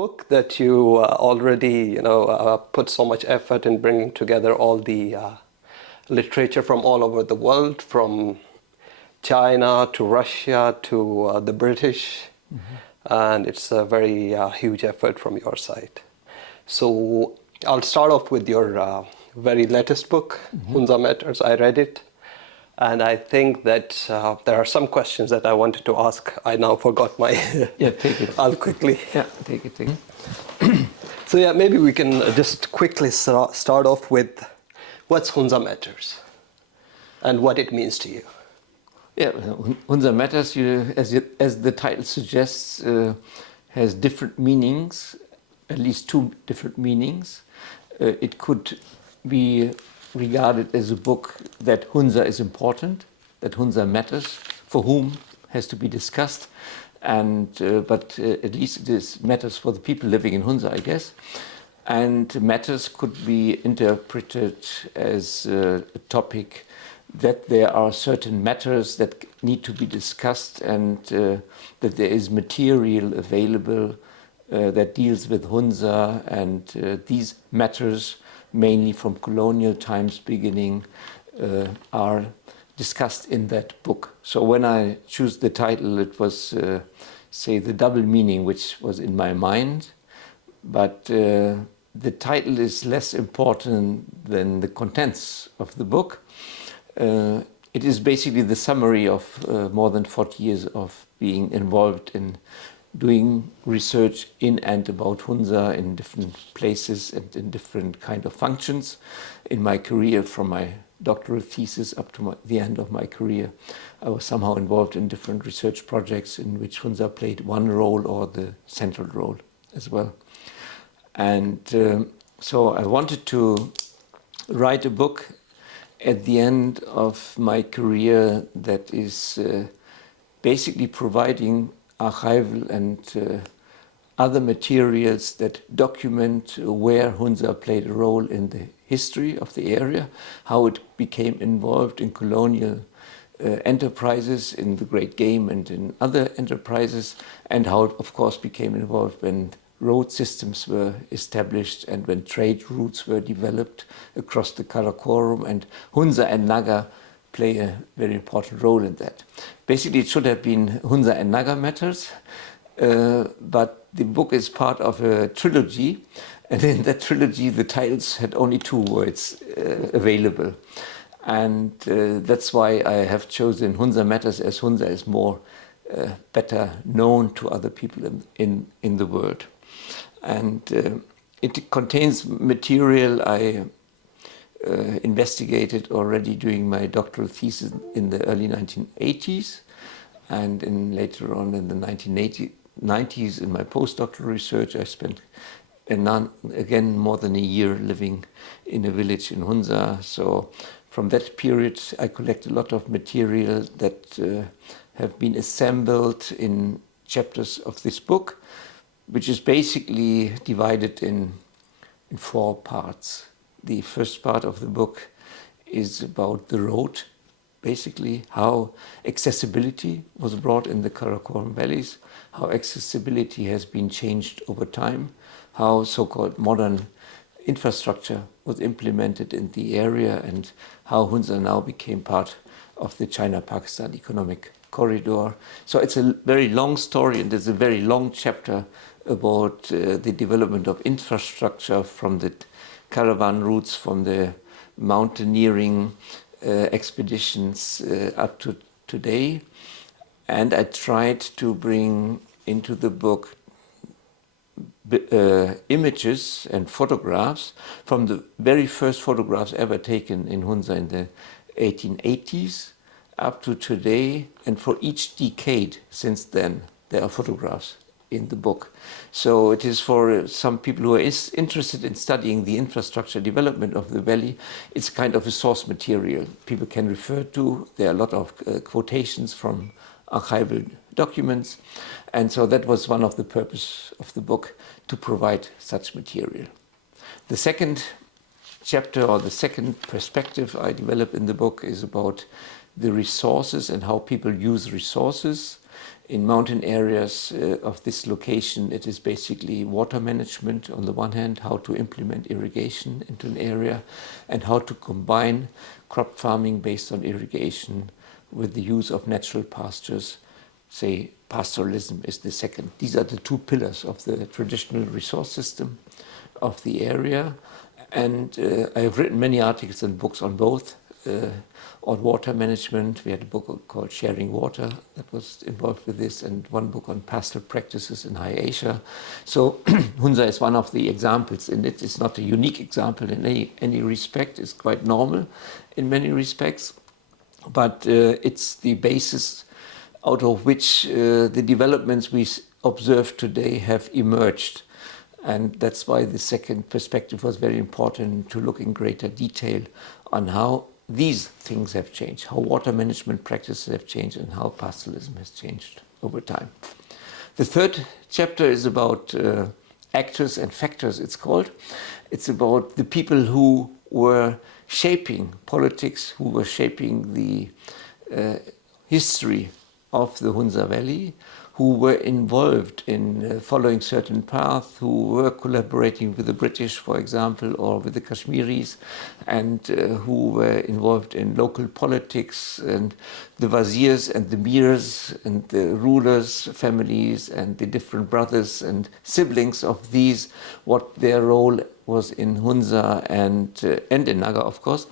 book that you already, put so much effort in bringing together all the literature from all over the world, from China to Russia to the British, and it's a very huge effort from your side. So I'll start off with your very latest book, Hunza Matters. I read it, and I think that there are some questions that I wanted to ask. I now forgot my... Yeah, take it. I'll quickly... Yeah, take it. So yeah, maybe we can just quickly start off with what's Hunza Matters and what it means to you. Yeah, Hunza Matters, as the title suggests, has different meanings, at least two different meanings. It could be regarded as a book that Hunza is important, that Hunza matters, for whom has to be discussed, but at least it is matters for the people living in Hunza, I guess. And matters could be interpreted as a topic that there are certain matters that need to be discussed, and that there is material available that deals with Hunza, and these matters, mainly from colonial times beginning, are discussed in that book. So when I choose the title, it was, say, the double meaning which was in my mind, but the title is less important than the contents of the book. It is basically the summary of more than 40 years of being involved in doing research in and about Hunza in different places and in different kind of functions in my career, from my doctoral thesis up to the end of my career. I was somehow involved in different research projects in which Hunza played one role or the central role as well. And so I wanted to write a book at the end of my career that is basically providing archival and other materials that document where Hunza played a role in the history of the area, how it became involved in colonial enterprises, in the Great Game and in other enterprises, and how it, of course, became involved when road systems were established and when trade routes were developed across the Karakorum, and Hunza and Naga play a very important role in that. Basically, it should have been Hunza and Naga Matters, but the book is part of a trilogy, and in that trilogy the titles had only two words available. And that's why I have chosen Hunza Matters, as Hunza is more better known to other people in the world. And it contains material I investigated already during my doctoral thesis in the early 1980s, and later on in the 1990s in my postdoctoral research. I spent again more than a year living in a village in Hunza. So from that period I collect a lot of material that have been assembled in chapters of this book, which is basically divided in 4 parts. The first part of the book is about the road, basically how accessibility was brought in the Karakoram valleys, how accessibility has been changed over time, how so-called modern infrastructure was implemented in the area, and how Hunza now became part of the China-Pakistan economic corridor. So it's a very long story, and there's a very long chapter about the development of infrastructure from the caravan routes, from the mountaineering expeditions up to today. And I tried to bring into the book images and photographs from the very first photographs ever taken in Hunza in the 1880s up to today, and for each decade since then there are photographs in the book. So it is for some people who are interested in studying the infrastructure development of the valley. It's kind of a source material people can refer to. There are a lot of quotations from archival documents, and so that was one of the purpose of the book, to provide such material. The second chapter, or the second perspective I develop in the book, is about the resources and how people use resources. in mountain areas of this location, it is basically water management on the one hand, how to implement irrigation into an area, and how to combine crop farming based on irrigation with the use of natural pastures. Say, pastoralism is the second. These are the two pillars of the traditional resource system of the area. And I have written many articles and books on both. On water management, we had a book called Sharing Water that was involved with this, and one book on pastoral practices in High Asia. So Hunza is one of the examples, and it is not a unique example in any respect. It's quite normal in many respects, but it's the basis out of which the developments we observe today have emerged. And that's why the second perspective was very important, to look in greater detail on how these things have changed, how water management practices have changed, and how pastoralism has changed over time. The third chapter is about actors and factors, it's called. It's about the people who were shaping politics, who were shaping the history of the Hunza Valley, who were involved in following certain paths, who were collaborating with the British, for example, or with the Kashmiris, and who were involved in local politics, and the wazirs and the mirs and the rulers' families and the different brothers and siblings of these, what their role was in Hunza and in Naga, of course,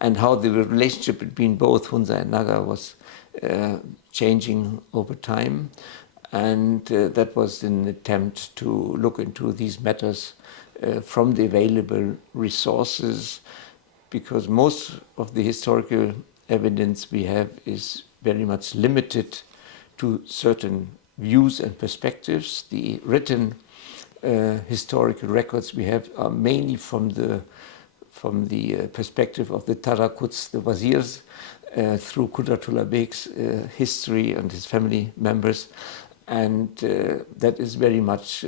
and how the relationship between both Hunza and Naga was changing over time. And that was an attempt to look into these matters from the available resources, because most of the historical evidence we have is very much limited to certain views and perspectives. The written historical records we have are mainly from the perspective of the Tarakuts, the wazirs, through Qudratullah Beg's history and his family members. And that is very much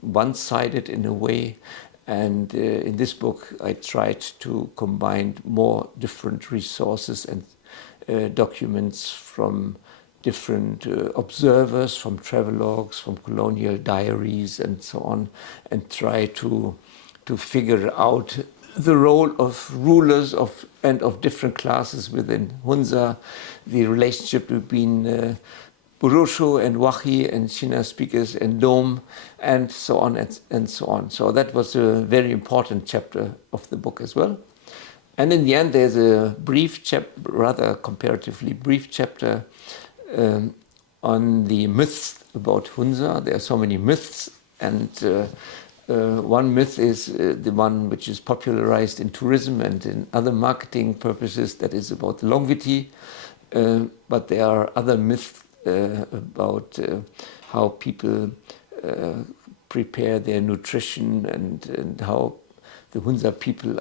one-sided in a way. And in this book, I tried to combine more different resources and documents from different observers, from travelogues, from colonial diaries, and so on, and try to figure out the role of rulers and of different classes within Hunza, the relationship between Burushu and Wahi and Shina speakers and Dom, and so on and so on. So that was a very important chapter of the book as well. And in the end, there's a brief rather comparatively brief chapter on the myths about Hunza. There are so many myths, and one myth is the one which is popularized in tourism and in other marketing purposes, that is about longevity. But there are other myths about how people prepare their nutrition, and how the Hunza people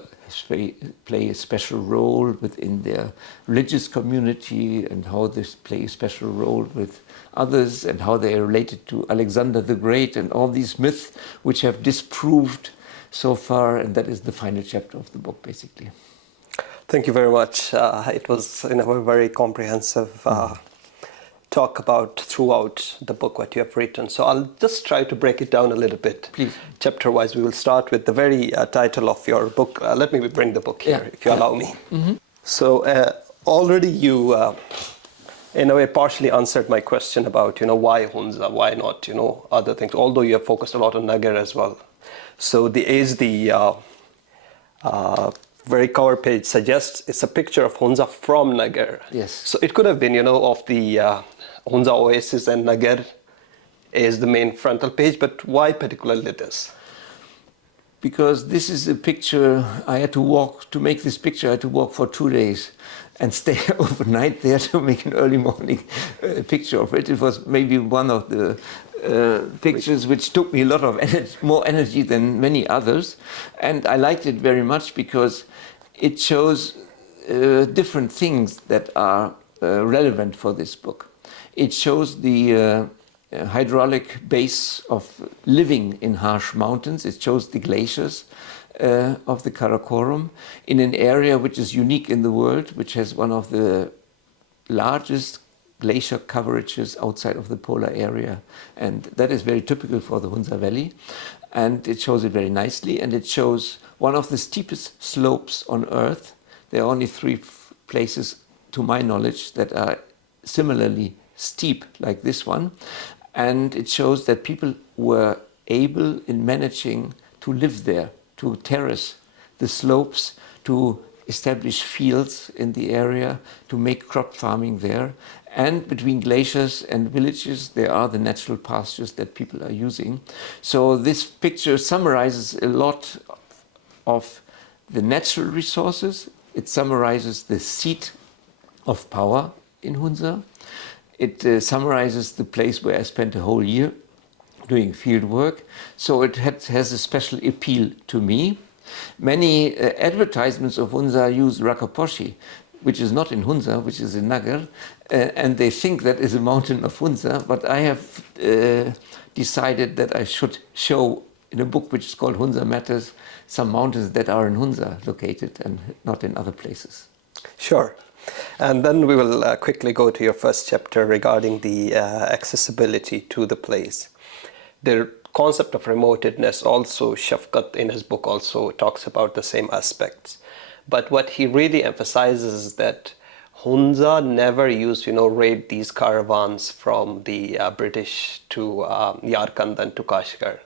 play a special role within their religious community, and how they play a special role with others, and how they are related to Alexander the Great, and all these myths which have disproved so far. And that is the final chapter of the book, basically. Thank you very much. It was a very comprehensive talk about throughout the book what you have written. So I'll just try to break it down a little bit. Please. Chapter-wise, we will start with the very title of your book. Let me bring the book here, if you allow me. Mm-hmm. So already you, in a way, partially answered my question about, why Hunza, why not, other things, although you have focused a lot on Nagar as well. So the very cover page suggests it's a picture of Hunza from Nagar. Yes. So it could have been, of the Hunza Oasis, and Nagar is the main frontal page, but why particularly this? Because this is a picture to make this picture, I had to walk for 2 days and stay overnight there to make an early morning picture of it. It was maybe one of the pictures which took me a lot of more energy than many others. And I liked it very much because it shows different things that are relevant for this book. It shows the hydraulic base of living in harsh mountains. It shows the glaciers of the Karakoram in an area which is unique in the world, which has one of the largest glacier coverages outside of the polar area. And that is very typical for the Hunza Valley. And it shows it very nicely. And it shows one of the steepest slopes on Earth. There are only three places, to my knowledge, that are similarly steep like this one. And it shows that people were able in managing to live there, to terrace the slopes, to establish fields in the area, to make crop farming there. And between glaciers and villages, there are the natural pastures that people are using. So this picture summarizes a lot of the natural resources. It summarizes the seat of power in Hunza. It summarizes the place where I spent a whole year doing field work. So it has a special appeal to me. Many advertisements of Hunza use Rakaposhi, which is not in Hunza, which is in Nagar, and they think that is a mountain of Hunza, but I have decided that I should show in a book which is called Hunza Matters some mountains that are in Hunza located and not in other places. Sure. And then we will quickly go to your first chapter regarding the accessibility to the place. The concept of remotedness also, Shafqat in his book also talks about the same aspects. But what he really emphasizes is that Hunza never used to raid these caravans from the British to Yarkand and to Kashgar.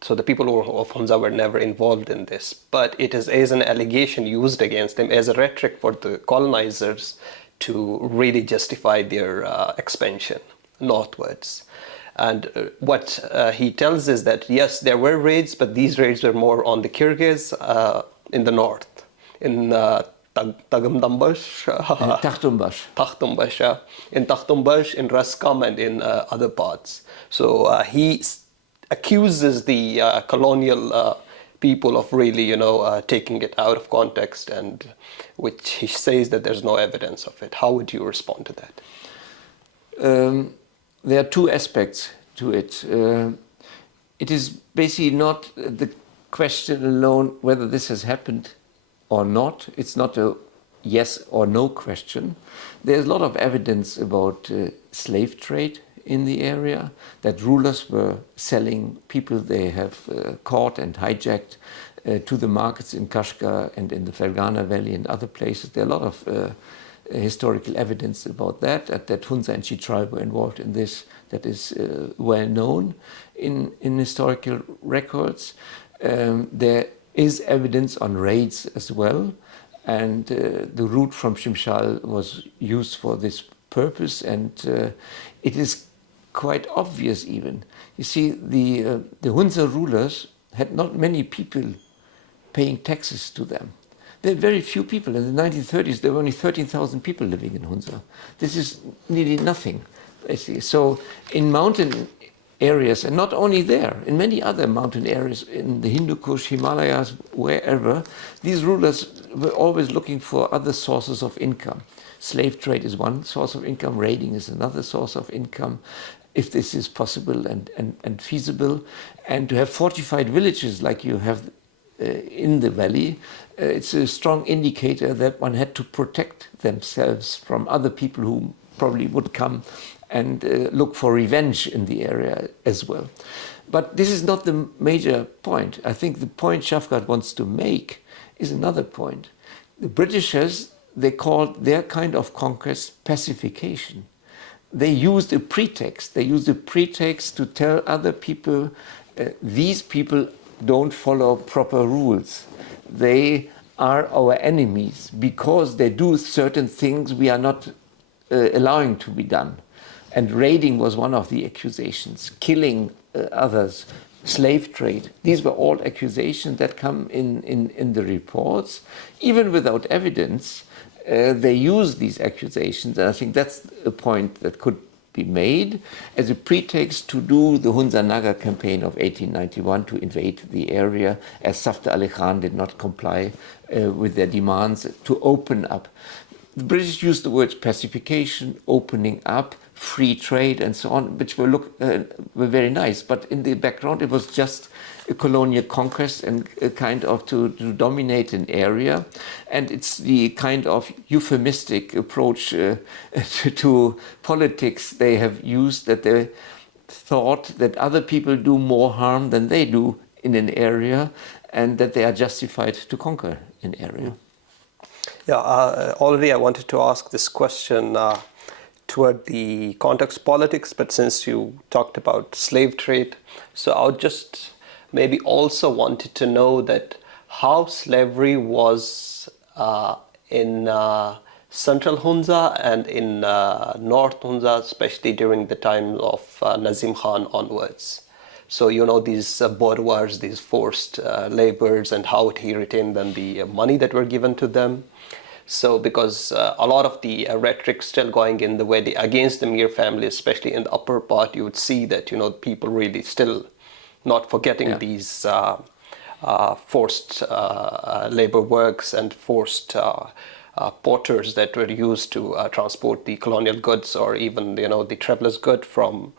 So the people of Hunza were never involved in this. But it is as an allegation used against them, as a rhetoric for the colonizers to really justify their expansion northwards. And what he tells is that, yes, there were raids, but these raids were more on the Kyrgyz in the north, in Taghtumbash, in Taghtumbash, in Raskam, and in other parts. So he accuses the colonial people of really, taking it out of context, and which he says that there's no evidence of it. How would you respond to that? There are two aspects to it. It is basically not the question alone whether this has happened or not. It's not a yes or no question. There's a lot of evidence about slave trade in the area, that rulers were selling people they have caught and hijacked to the markets in Kashgar and in the Fergana Valley and other places. There are a lot of historical evidence about that Hunza and Chitral were involved in this, that is well known in historical records. There is evidence on raids as well, and the route from Shimshal was used for this purpose, and it is quite obvious even. You see, the Hunza rulers had not many people paying taxes to them. There are very few people. In the 1930s, there were only 13,000 people living in Hunza. This is nearly nothing, basically. So in mountain areas, and not only there, in many other mountain areas, in the Hindu Kush, Himalayas, wherever, these rulers were always looking for other sources of income. Slave trade is one source of income, raiding is another source of income, if this is possible and feasible. And to have fortified villages like you have in the valley, it's a strong indicator that one had to protect themselves from other people who probably would come and look for revenge in the area as well. But this is not the major point. I think the point Shafqat wants to make is another point. The Britishers, they called their kind of conquest pacification. They used a pretext. They used a pretext to tell other people, these people don't follow proper rules. They are our enemies because they do certain things we are not allowing to be done. And raiding was one of the accusations, killing others, slave trade. These were all accusations that come in the reports. Even without evidence, they use these accusations, and I think that's a point that could be made as a pretext to do the Hunza Naga campaign of 1891 to invade the area, as Safta Ali Khan did not comply with their demands to open up. The British used the words pacification, opening up, free trade and so on, which were very nice. But in the background, it was just a colonial conquest and a kind of to dominate an area. And it's the kind of euphemistic approach to politics they have used, that they thought that other people do more harm than they do in an area, and that they are justified to conquer an area. Yeah, already I wanted to ask this question toward the context politics, but since you talked about slave trade, so I would just maybe also wanted to know that how slavery was in central Hunza and in north Hunza, especially during the time of Nazim Khan onwards. So, you know, these bourgeois, these forced labors, and how he retained then the money that were given to them. So, because a lot of the rhetoric still going in the way against the Mir family, especially in the upper part, you would see that, you know, people really still not forgetting these forced labor works and forced porters that were used to transport the colonial goods, or even, you know, the travelers' good from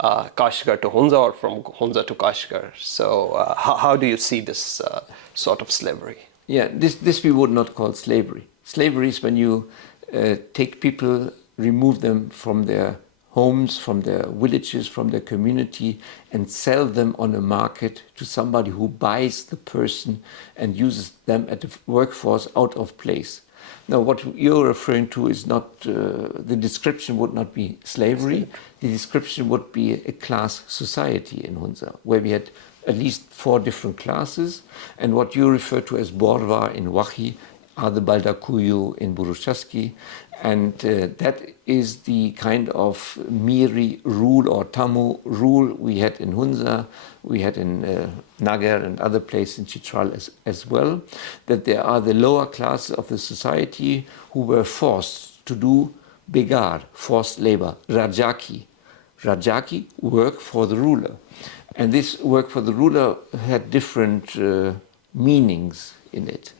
Kashgar to Hunza, or from Hunza to Kashgar. So how do you see this sort of slavery? Yeah, this we would not call slavery. Slavery is when you take people, remove them from their homes, from their villages, from their community, and sell them on a market to somebody who buys the person and uses them at the workforce out of place. Now, what you're referring to is not, the description would not be slavery. The description would be a class society in Hunza, where we had at least 4 different classes. And what you refer to as bourgeois in Wakhi are the Baldakuyu in Burushaski. And that is the kind of Miri rule or Tamu rule we had in Hunza, we had in Nagar and other places in Chitral as well, that there are the lower classes of the society who were forced to do begar, forced labor, rajaki. Rajaki, work for the ruler. And this work for the ruler had different meanings in it.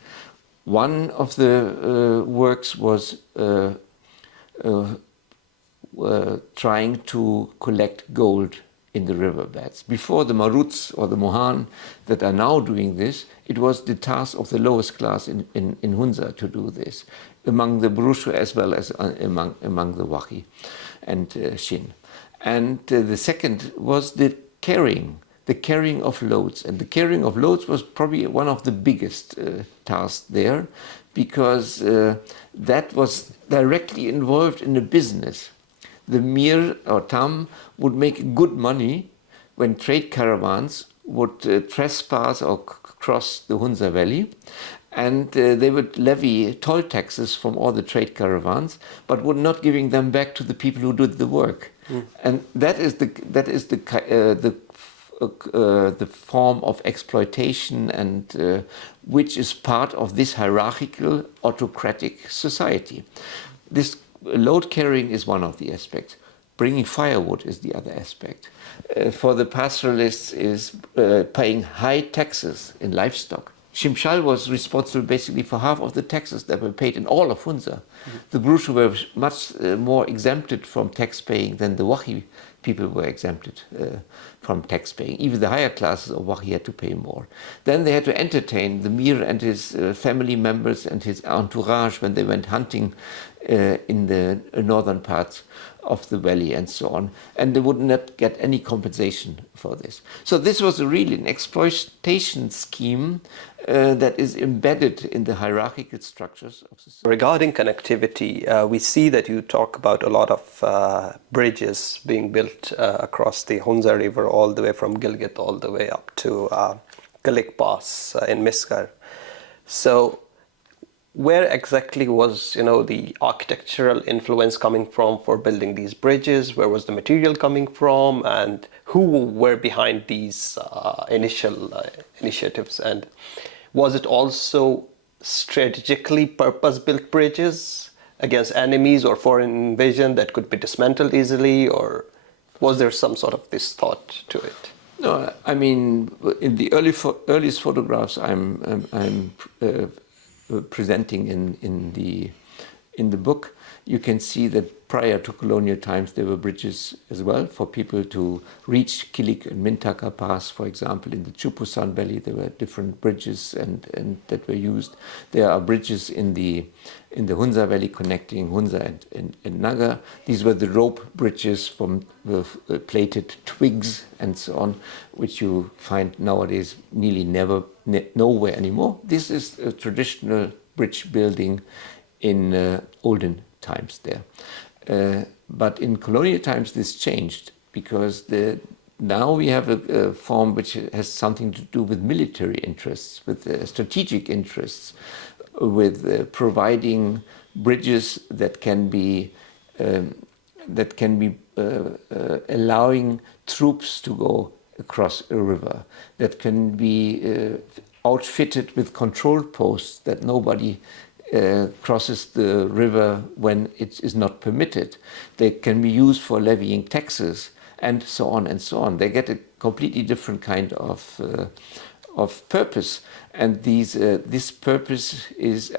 One of the works was trying to collect gold in the riverbeds. Before the Maruts or the Mohan that are now doing this, it was the task of the lowest class in Hunza to do this, among the Burushu as well as among the Wakhi and Shin. And the second was the carrying of loads. And the carrying of loads was probably one of the biggest tasks there, because that was directly involved in the business. The Mir or Tam would make good money when trade caravans would trespass or cross the Hunza Valley, and they would levy toll taxes from all the trade caravans, but would not giving them back to the people who did the work. And that is the form of exploitation, and which is part of this hierarchical autocratic society. This load carrying is one of the aspects. Bringing firewood is the other aspect. For the pastoralists is paying high taxes in livestock. Shimshal was responsible basically for half of the taxes that were paid in all of Hunza. The Burushu were much more exempted from tax paying than the Wakhi people were exempted from tax paying. Even the higher classes of Wakhi had to pay more. Then they had to entertain the Mir and his family members and his entourage when they went hunting in the northern parts of the valley and so on. And they would not get any compensation for this. So this was really an exploitation scheme that is embedded in the hierarchical structures of society. Regarding connectivity, we see that you talk about a lot of bridges being built across the Hunza River, all the way from Gilgit all the way up to Kalik Pass in Miskar. So where exactly was, you know, the architectural influence coming from for building these bridges? Where was the material coming from, and who were behind these initial initiatives? And was it also strategically purpose-built bridges against enemies or foreign invasion that could be dismantled easily, or was there some sort of this thought to it? No, I mean, in the earliest photographs I'm presenting in the book, you can see that prior to colonial times there were bridges as well for people to reach Kilik and Mintaka Pass, for example. In the Chupusan Valley there were different bridges and that were used. There are bridges in the Hunza Valley connecting Hunza and Naga. These were the rope bridges from plated twigs and so on, which you find nowadays nearly nowhere anymore. This is a traditional bridge building in olden times there. But in colonial times this changed because now we have a form which has something to do with military interests, with strategic interests, with providing bridges that can be allowing troops to go across a river, that can be outfitted with control posts that nobody crosses the river when it is not permitted. They can be used for levying taxes and so on and so on. They get a completely different kind of purpose, and this purpose is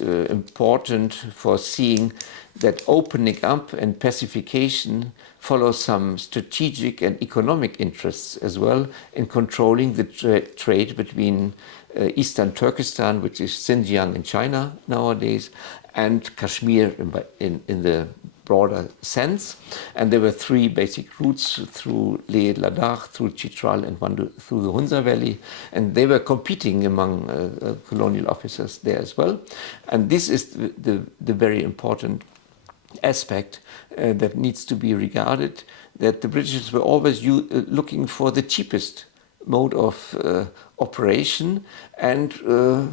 important for seeing that opening up and pacification follows some strategic and economic interests as well in controlling the trade between Eastern Turkestan, which is Xinjiang in China nowadays, and Kashmir in the broader sense. And there were three basic routes through Leh Ladakh, through Chitral, and one through the Hunza Valley. And they were competing among colonial officers there as well. And this is the very important aspect that needs to be regarded, that the British were always looking for the cheapest mode of operation and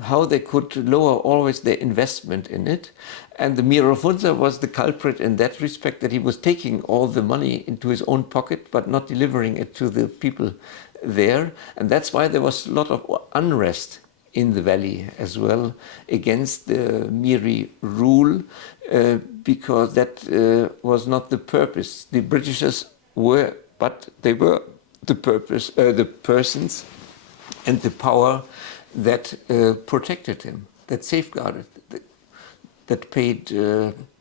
how they could lower always their investment in it. And the Mir of Hunza was the culprit in that respect, that he was taking all the money into his own pocket but not delivering it to the people there. And that's why there was a lot of unrest in the valley as well against the Miri rule, because that was not the purpose. The Britishers were, but they were the persons and the power that protected him, that safeguarded, that paid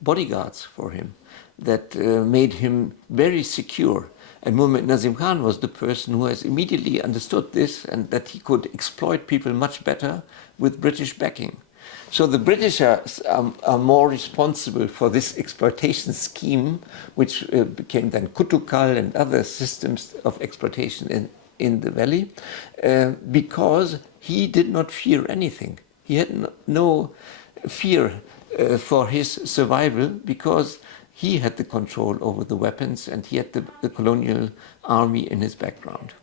bodyguards for him, that made him very secure. And Muhammad Nazim Khan was the person who has immediately understood this and that he could exploit people much better with British backing. So the British are more responsible for this exploitation scheme, which became then Kutukal and other systems of exploitation in the valley, because he did not fear anything. He had no fear for his survival, because he had the control over the weapons and he had the colonial army in his background.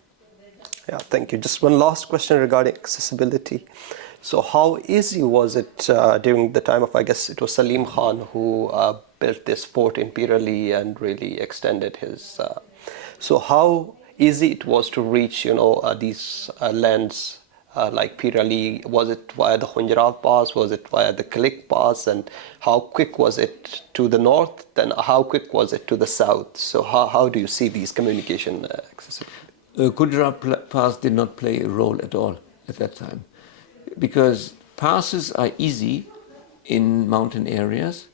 Yeah, thank you. Just one last question regarding accessibility. So how easy was it during the time of, I guess it was Salim Khan who built this fort imperially and really extended his... so how easy it was to reach, these lands like Pir Ali? Was it via the Khunjarab Pass? Was it via the Kilik Pass? And how quick was it to the north? Then how quick was it to the south? So how do you see these communication accessibility? Khunjarab Pass did not play a role at all at that time, because passes are easy in mountain areas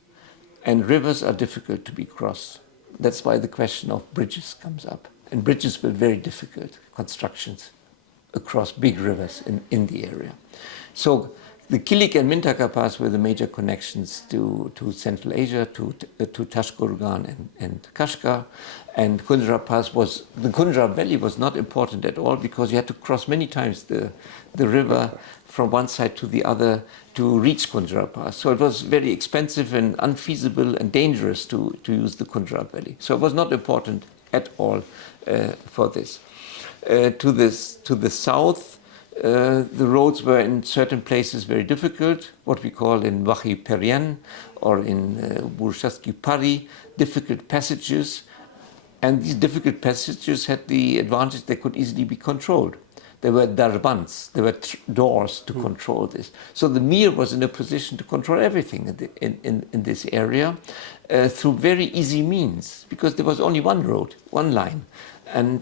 and rivers are difficult to be crossed. That's why the question of bridges comes up. And bridges were very difficult constructions across big rivers in the area. So the Kilik and Mintaka Pass were the major connections to Central Asia, to Tashkurgan and Kashgar. And Khunjarab Pass the Khunjarab Valley was not important at all, because you had to cross many times the river from one side to the other to reach Khunjarab Pass. So it was very expensive and unfeasible and dangerous to use the Khunjarab Valley. So it was not important at all for this. To the south, the roads were in certain places very difficult, what we call in Wakhi Perian or in Burshaski Pari, difficult passages. And these difficult passages had the advantage they could easily be controlled. There were darbans, there were doors to control this. So the Mir was in a position to control everything in this area through very easy means, because there was only one road, one line. And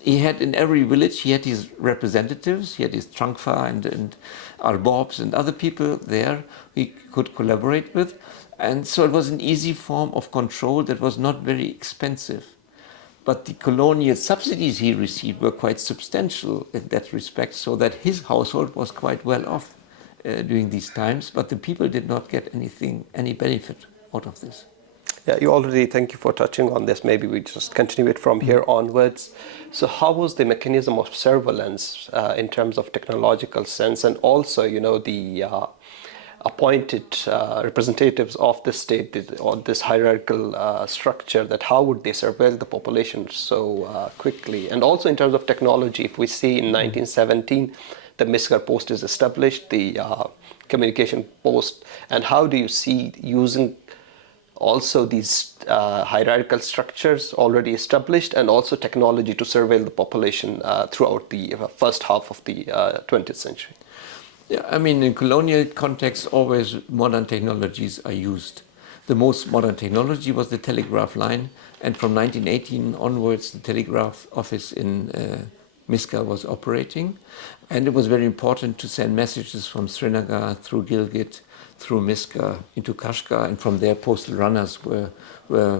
he had in every village, he had his representatives, he had his Trangfa and Arbobs and other people there he could collaborate with. And so it was an easy form of control that was not very expensive. But the colonial subsidies he received were quite substantial in that respect, so that his household was quite well off during these times, but the people did not get any benefit out of this. Yeah, thank you for touching on this. Maybe we just continue it from here onwards. So how was the mechanism of surveillance in terms of technological sense, and also, the appointed representatives of the state, or this hierarchical structure, that how would they surveil the population so quickly? And also in terms of technology, if we see in 1917, the Miskar post is established, the communication post, and how do you see using also these hierarchical structures already established, and also technology to surveil the population throughout the first half of the 20th century? Yeah, I mean, in colonial context, always modern technologies are used. The most modern technology was the telegraph line, and from 1918 onwards, the telegraph office in Miskar was operating, and it was very important to send messages from Srinagar through Gilgit, through Miskar into Kashgar, and from there postal runners were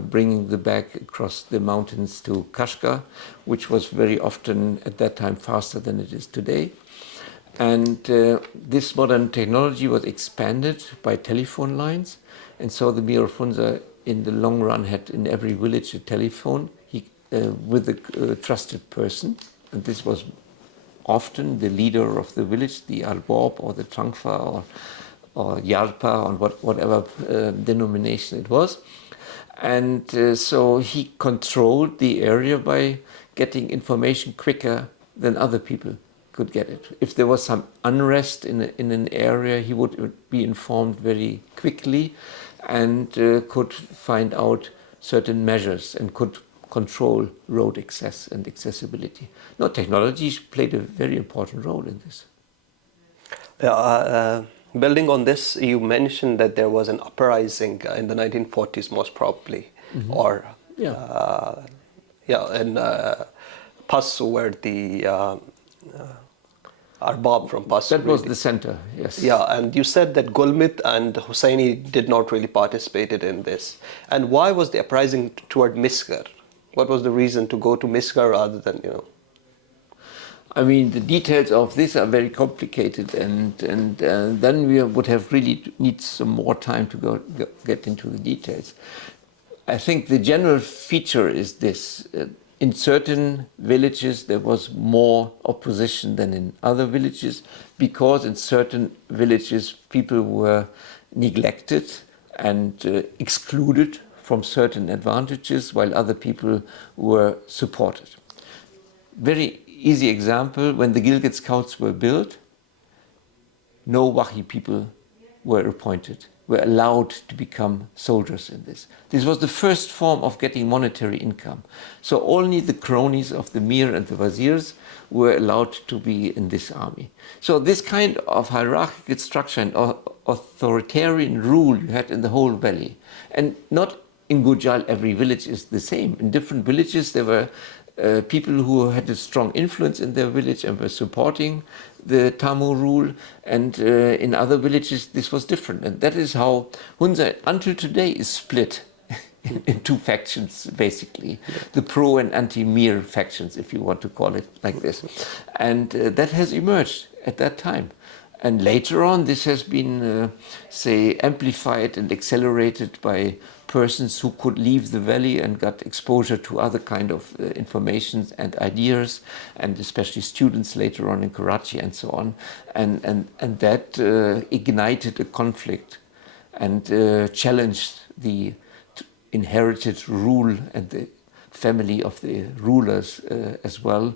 bringing the bag across the mountains to Kashgar, which was very often at that time faster than it is today. And this modern technology was expanded by telephone lines, and so the Mir of Hunza in the long run had in every village a telephone with a trusted person, and this was often the leader of the village, the Arbob or the Trangfa or Yarpa, or whatever denomination it was. And so he controlled the area by getting information quicker than other people could get it. If there was some unrest in an area, he would be informed very quickly and could find out certain measures and could control road access and accessibility. No, technology played a very important role in this. Building on this, you mentioned that there was an uprising in the 1940s, most probably, or in Passu, where the Arbab from Passu. That was the center, yes. Yeah, and you said that Gulmit and Hussaini did not really participated in this. And why was the uprising toward Miskar? What was the reason to go to Miskar rather than, I mean, the details of this are very complicated, and then we would have really need some more time to get into the details. I think the general feature is this. In certain villages, there was more opposition than in other villages, because in certain villages, people were neglected and excluded from certain advantages, while other people were supported. Very easy example, when the Gilgit Scouts were built, no Wahi people were appointed, were allowed to become soldiers in this. This was the first form of getting monetary income. So only the cronies of the Mir and the Wazirs were allowed to be in this army. So this kind of hierarchical structure and authoritarian rule you had in the whole valley. And not in Gujal every village is the same. In different villages there were people who had a strong influence in their village and were supporting the Tamu rule, and in other villages this was different. And that is how Hunza until today is split in two factions, basically. The pro and anti-Mir factions, if you want to call it like this. And that has emerged at that time. And later on this has been, amplified and accelerated by persons who could leave the valley and got exposure to other kind of information and ideas, and especially students later on in Karachi and so on. And that ignited a conflict and challenged the inherited rule and the family of the rulers as well,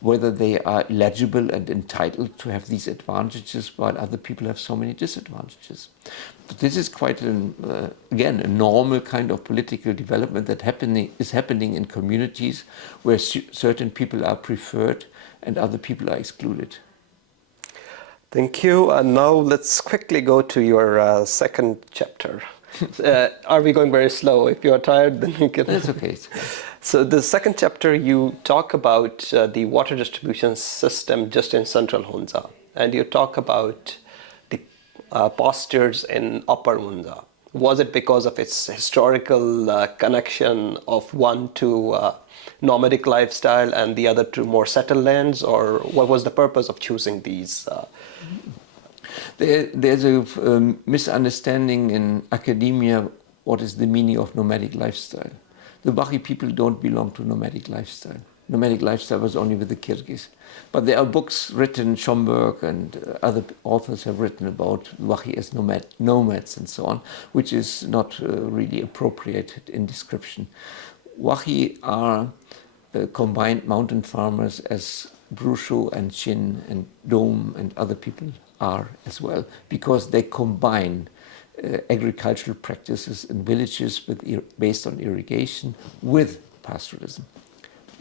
whether they are eligible and entitled to have these advantages while other people have so many disadvantages. But this is quite again a normal kind of political development that is happening in communities where certain people are preferred and other people are excluded. Thank you. And now let's quickly go to your second chapter. Are we going very slow? If you are tired, then you can. That's okay. So the second chapter, you talk about the water distribution system just in central Hunza, and you talk about the postures in upper Hunza. Was it because of its historical connection of one to nomadic lifestyle and the other to more settled lands, or what was the purpose of choosing these? There's a misunderstanding in academia what is the meaning of nomadic lifestyle. The Wakhi people don't belong to nomadic lifestyle. Nomadic lifestyle was only with the Kyrgyz. But there are books written, Schomburg and other authors have written about Wakhi as nomads and so on, which is not really appropriate in description. Wakhi are combined mountain farmers as Brusho and Chin and Dome and other people are as well, because they combine agricultural practices in villages based on irrigation with pastoralism.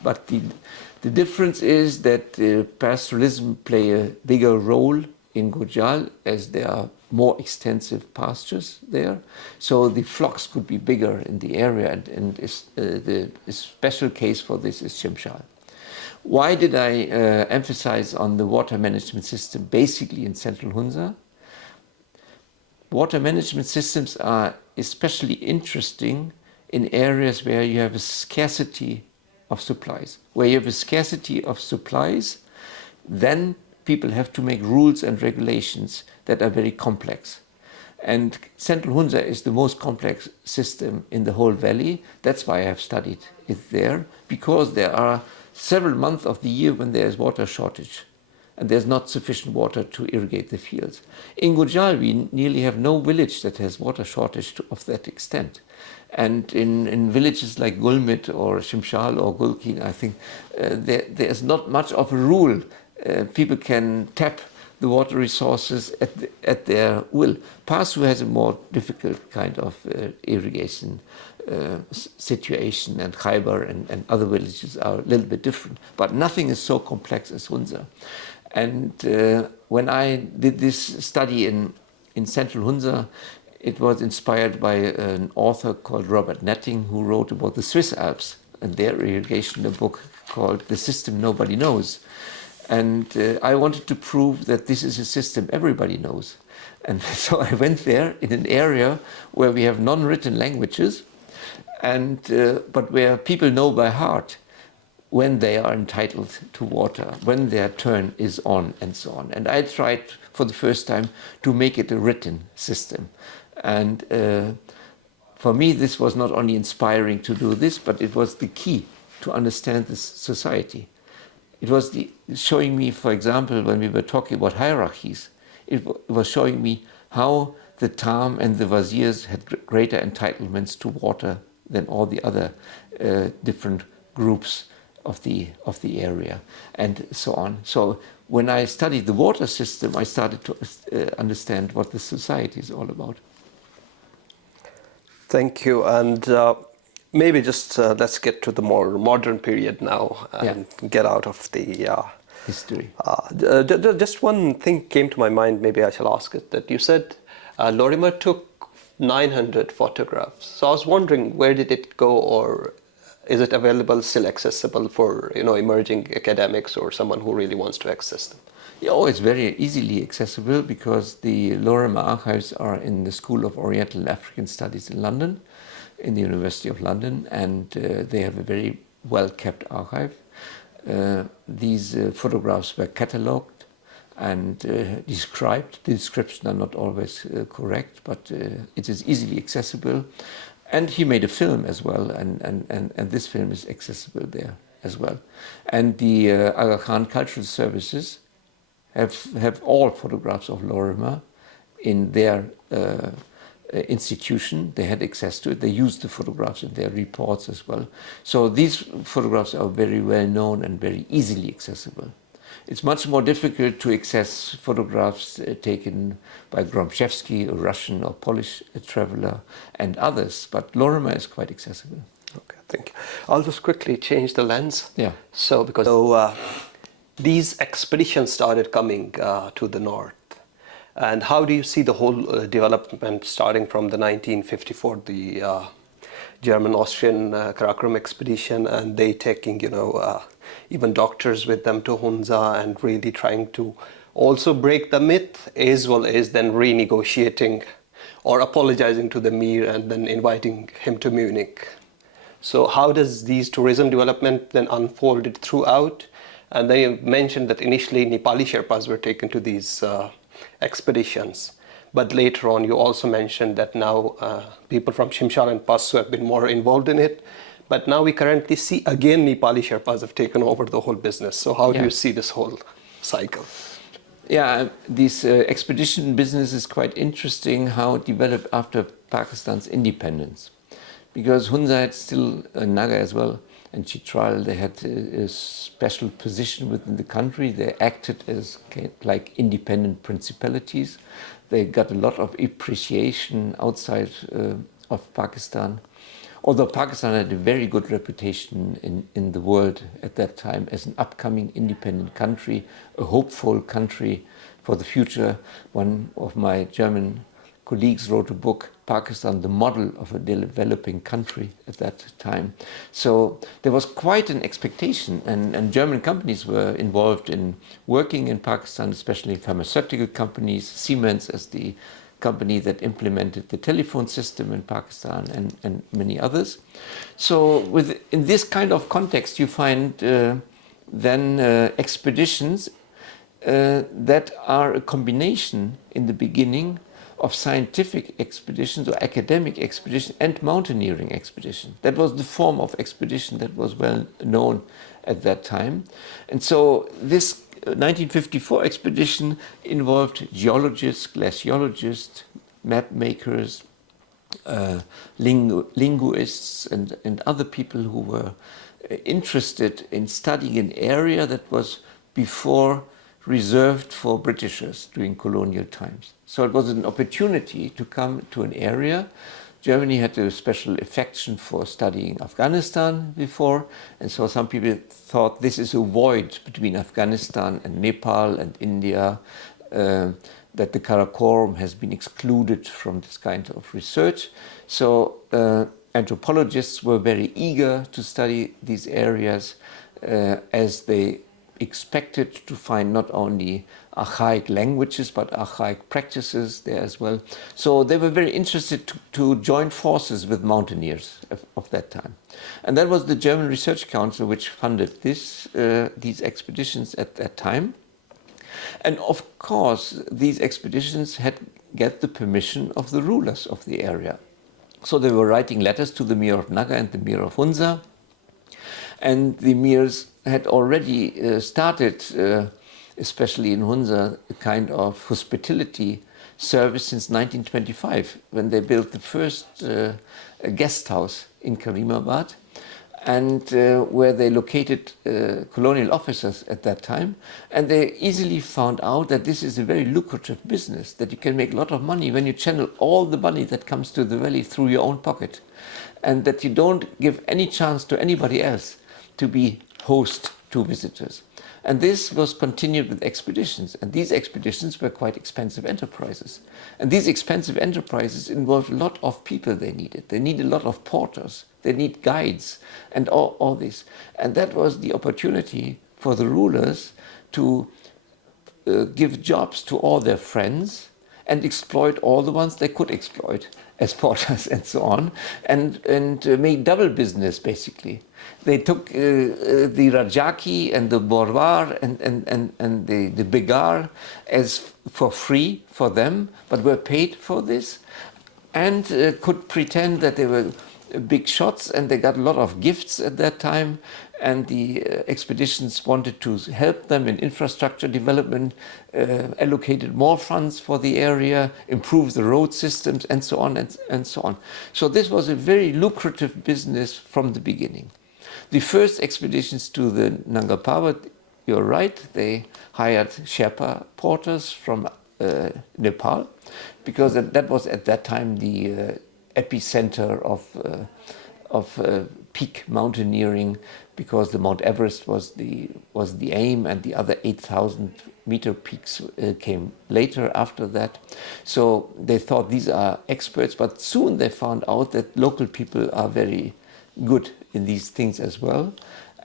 But the difference is that pastoralism play a bigger role in Gojal as there are more extensive pastures there. So the flocks could be bigger in the area, and the special case for this is Shimshal. Why did I emphasize on the water management system basically in central Hunza? Water management systems are especially interesting in areas where you have a scarcity of supplies. Where you have a scarcity of supplies, then people have to make rules and regulations that are very complex. And Central Hunza is the most complex system in the whole valley. That's why I have studied it there, because there are several months of the year when there is water shortage and there's not sufficient water to irrigate the fields. In Gojal, we nearly have no village that has water shortage of that extent. And in villages like Gulmit or Shimshal or Gulkin, I think there's not much of a rule. People can tap the water resources at their will. Pasu has a more difficult kind of irrigation situation, and Khyber and other villages are a little bit different. But nothing is so complex as Hunza. And when I did this study in central Hunza, it was inspired by an author called Robert Netting, who wrote about the Swiss Alps and their irrigation, a book called The System Nobody Knows. And I wanted to prove that this is a system everybody knows. And so I went there in an area where we have non-written languages, and but where people know by heart when they are entitled to water, when their turn is on, and so on. And I tried for the first time to make it a written system. And for me, this was not only inspiring to do this, but it was the key to understand this society. It was showing me, for example, when we were talking about hierarchies, it was showing me how the Tam and the Wazirs had greater entitlements to water than all the other different groups of the area, and so on. So when I studied the water system, I started to understand what the society is all about. Thank you. And maybe just let's get to the more modern period now and get out of the history. Just one thing came to my mind, maybe I shall ask it, that you said Lorimer took 900 photographs. So I was wondering, where did it go, or is it available, still accessible for emerging academics or someone who really wants to access them? Yeah, oh, it's very easily accessible because the Lorimer archives are in the School of Oriental and African Studies in London, in the University of London, and they have a very well-kept archive. These photographs were catalogued and described. The descriptions are not always correct, but it is easily accessible. And he made a film as well, and this film is accessible there as well. And the Aga Khan Cultural Services have all photographs of Lorimer in their institution. They had access to it. They used the photographs in their reports as well. So these photographs are very well known and very easily accessible. It's much more difficult to access photographs taken by Gromchevsky, a Russian or Polish traveler, and others, but Lorimer is quite accessible. Okay, thank you. I'll just quickly change the lens. Yeah. So these expeditions started coming to the north. And how do you see the whole development starting from the 1954, the German-Austrian Karakorum expedition, and they taking, even doctors with them to Hunza and really trying to also break the myth, as well as then renegotiating or apologizing to the Mir and then inviting him to Munich. So how does these tourism development then unfolded throughout? And then you mentioned that initially Nepali Sherpas were taken to these expeditions. But later on, you also mentioned that now people from Shimshal and Pasu have been more involved in it. But now we currently see again Nepali Sherpas have taken over the whole business. So how do you see this whole cycle? Yeah, this expedition business is quite interesting how it developed after Pakistan's independence. Because Hunza had still Naga as well, and Chitral, they had a special position within the country. They acted as like independent principalities. They got a lot of appreciation outside of Pakistan. Although Pakistan had a very good reputation in the world at that time as an upcoming independent country, a hopeful country for the future. One of my German colleagues wrote a book, Pakistan, the model of a developing country at that time. So there was quite an expectation, and German companies were involved in working in Pakistan, especially pharmaceutical companies, Siemens as the company that implemented the telephone system in Pakistan, and many others. So in this kind of context, you find then expeditions that are a combination in the beginning of scientific expeditions or academic expeditions and mountaineering expedition. That was the form of expedition that was well known at that time. And so this 1954 expedition involved geologists, glaciologists, map makers, linguists, and other people who were interested in studying an area that was before reserved for Britishers during colonial times. So it was an opportunity to come to an area. Germany had a special affection for studying Afghanistan before, and so some people thought this is a void between Afghanistan and Nepal and India, that the Karakoram has been excluded from this kind of research. So anthropologists were very eager to study these areas as they expected to find not only archaic languages but archaic practices there as well. So they were very interested to join forces with mountaineers of that time. And that was the German Research Council which funded these expeditions at that time. And of course, these expeditions had get the permission of the rulers of the area. So they were writing letters to the Mir of Naga and the Mir of Hunza. And the Mirs had already started, especially in Hunza, a kind of hospitality service since 1925, when they built the first guest house in Karimabad, and where they located colonial officers at that time. And they easily found out that this is a very lucrative business, that you can make a lot of money when you channel all the money that comes to the valley through your own pocket, and that you don't give any chance to anybody else to be host to visitors. And this was continued with expeditions. And these expeditions were quite expensive enterprises. And these expensive enterprises involved a lot of people they needed. They need a lot of porters. They need guides and all this. And that was the opportunity for the rulers to give jobs to all their friends and exploit all the ones they could exploit as porters and so on, and make double business basically. They took the Rajaki and the Borwar and the Begar as for free for them, but were paid for this, and could pretend that they were big shots, and they got a lot of gifts at that time. And the expeditions wanted to help them in infrastructure development, allocated more funds for the area, improve the road systems, and so on and so on. So this was a very lucrative business from the beginning. The first expeditions to the Nanga Parbat, you're right, they hired Sherpa porters from Nepal, because that was at that time the epicenter of peak mountaineering, because the Mount Everest was the aim, and the other 8,000-meter peaks came later after that. So they thought these are experts, but soon they found out that local people are very good in these things as well,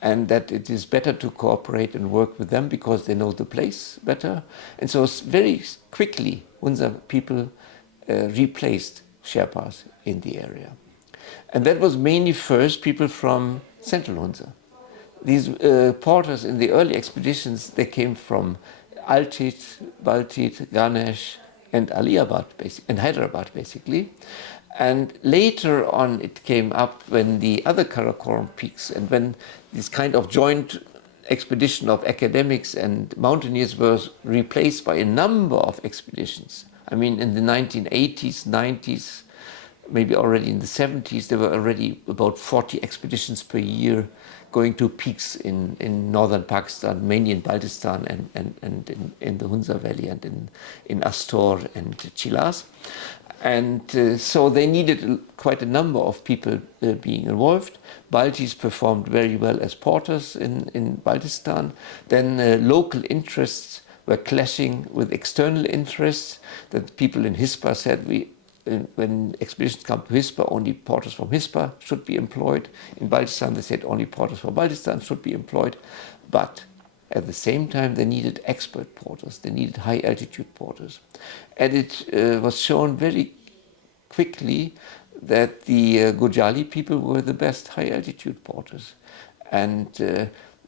and that it is better to cooperate and work with them because they know the place better. And so very quickly, Hunza people replaced Sherpas in the area. And that was mainly first people from Central Hunza. These porters in the early expeditions, they came from Altit, Baltit, Ganesh, and Aliabad, and Hyderabad, basically. And later on, it came up when the other Karakoram peaks and when this kind of joint expedition of academics and mountaineers was replaced by a number of expeditions. I mean, in the 1980s, 90s, maybe already in the 70s, there were already about 40 expeditions per year going to peaks in northern Pakistan, mainly in Baltistan and in the Hunza Valley and in Astor and Chilas. And so they needed quite a number of people being involved. Baltis performed very well as porters in Baltistan. Then local interests were clashing with external interests. That people in Hispa said, when expeditions come to Hispa, only porters from Hispa should be employed. In Baltistan, they said only porters from Baltistan should be employed. But at the same time, they needed expert porters. They needed high-altitude porters. And it was shown very quickly that the Gujali people were the best high-altitude porters. And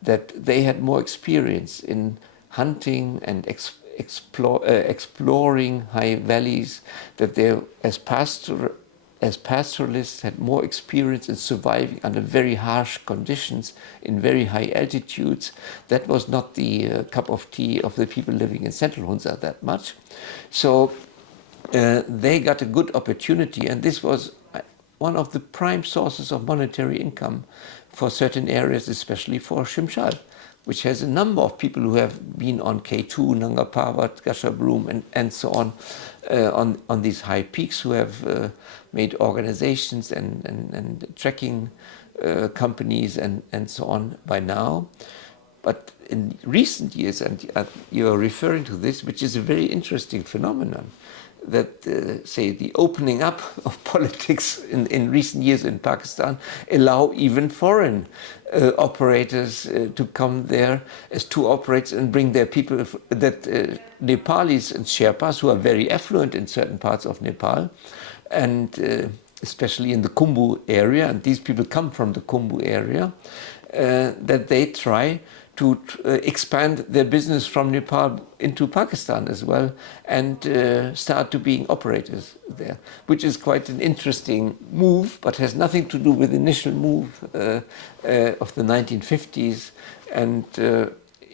that they had more experience in hunting and exploring high valleys, that they, as pastoralists, had more experience in surviving under very harsh conditions in very high altitudes. That was not the cup of tea of the people living in Central Hunza that much. So they got a good opportunity, and this was one of the prime sources of monetary income for certain areas, especially for Shimshal, which has a number of people who have been on K2, Nanga Parbat, Gashabroom, and so on these high peaks, who have made organizations and trekking companies and so on by now. But in recent years, and you're referring to this, which is a very interesting phenomenon, that, say, the opening up of politics in recent years in Pakistan allow even foreign operators to come there as tour operators and bring their people, that Nepalis and Sherpas, who are very affluent in certain parts of Nepal, and especially in the Khumbu area, and these people come from the Khumbu area, that they try to expand their business from Nepal into Pakistan as well, and start to being operators there, which is quite an interesting move, but has nothing to do with the initial move of the 1950s, and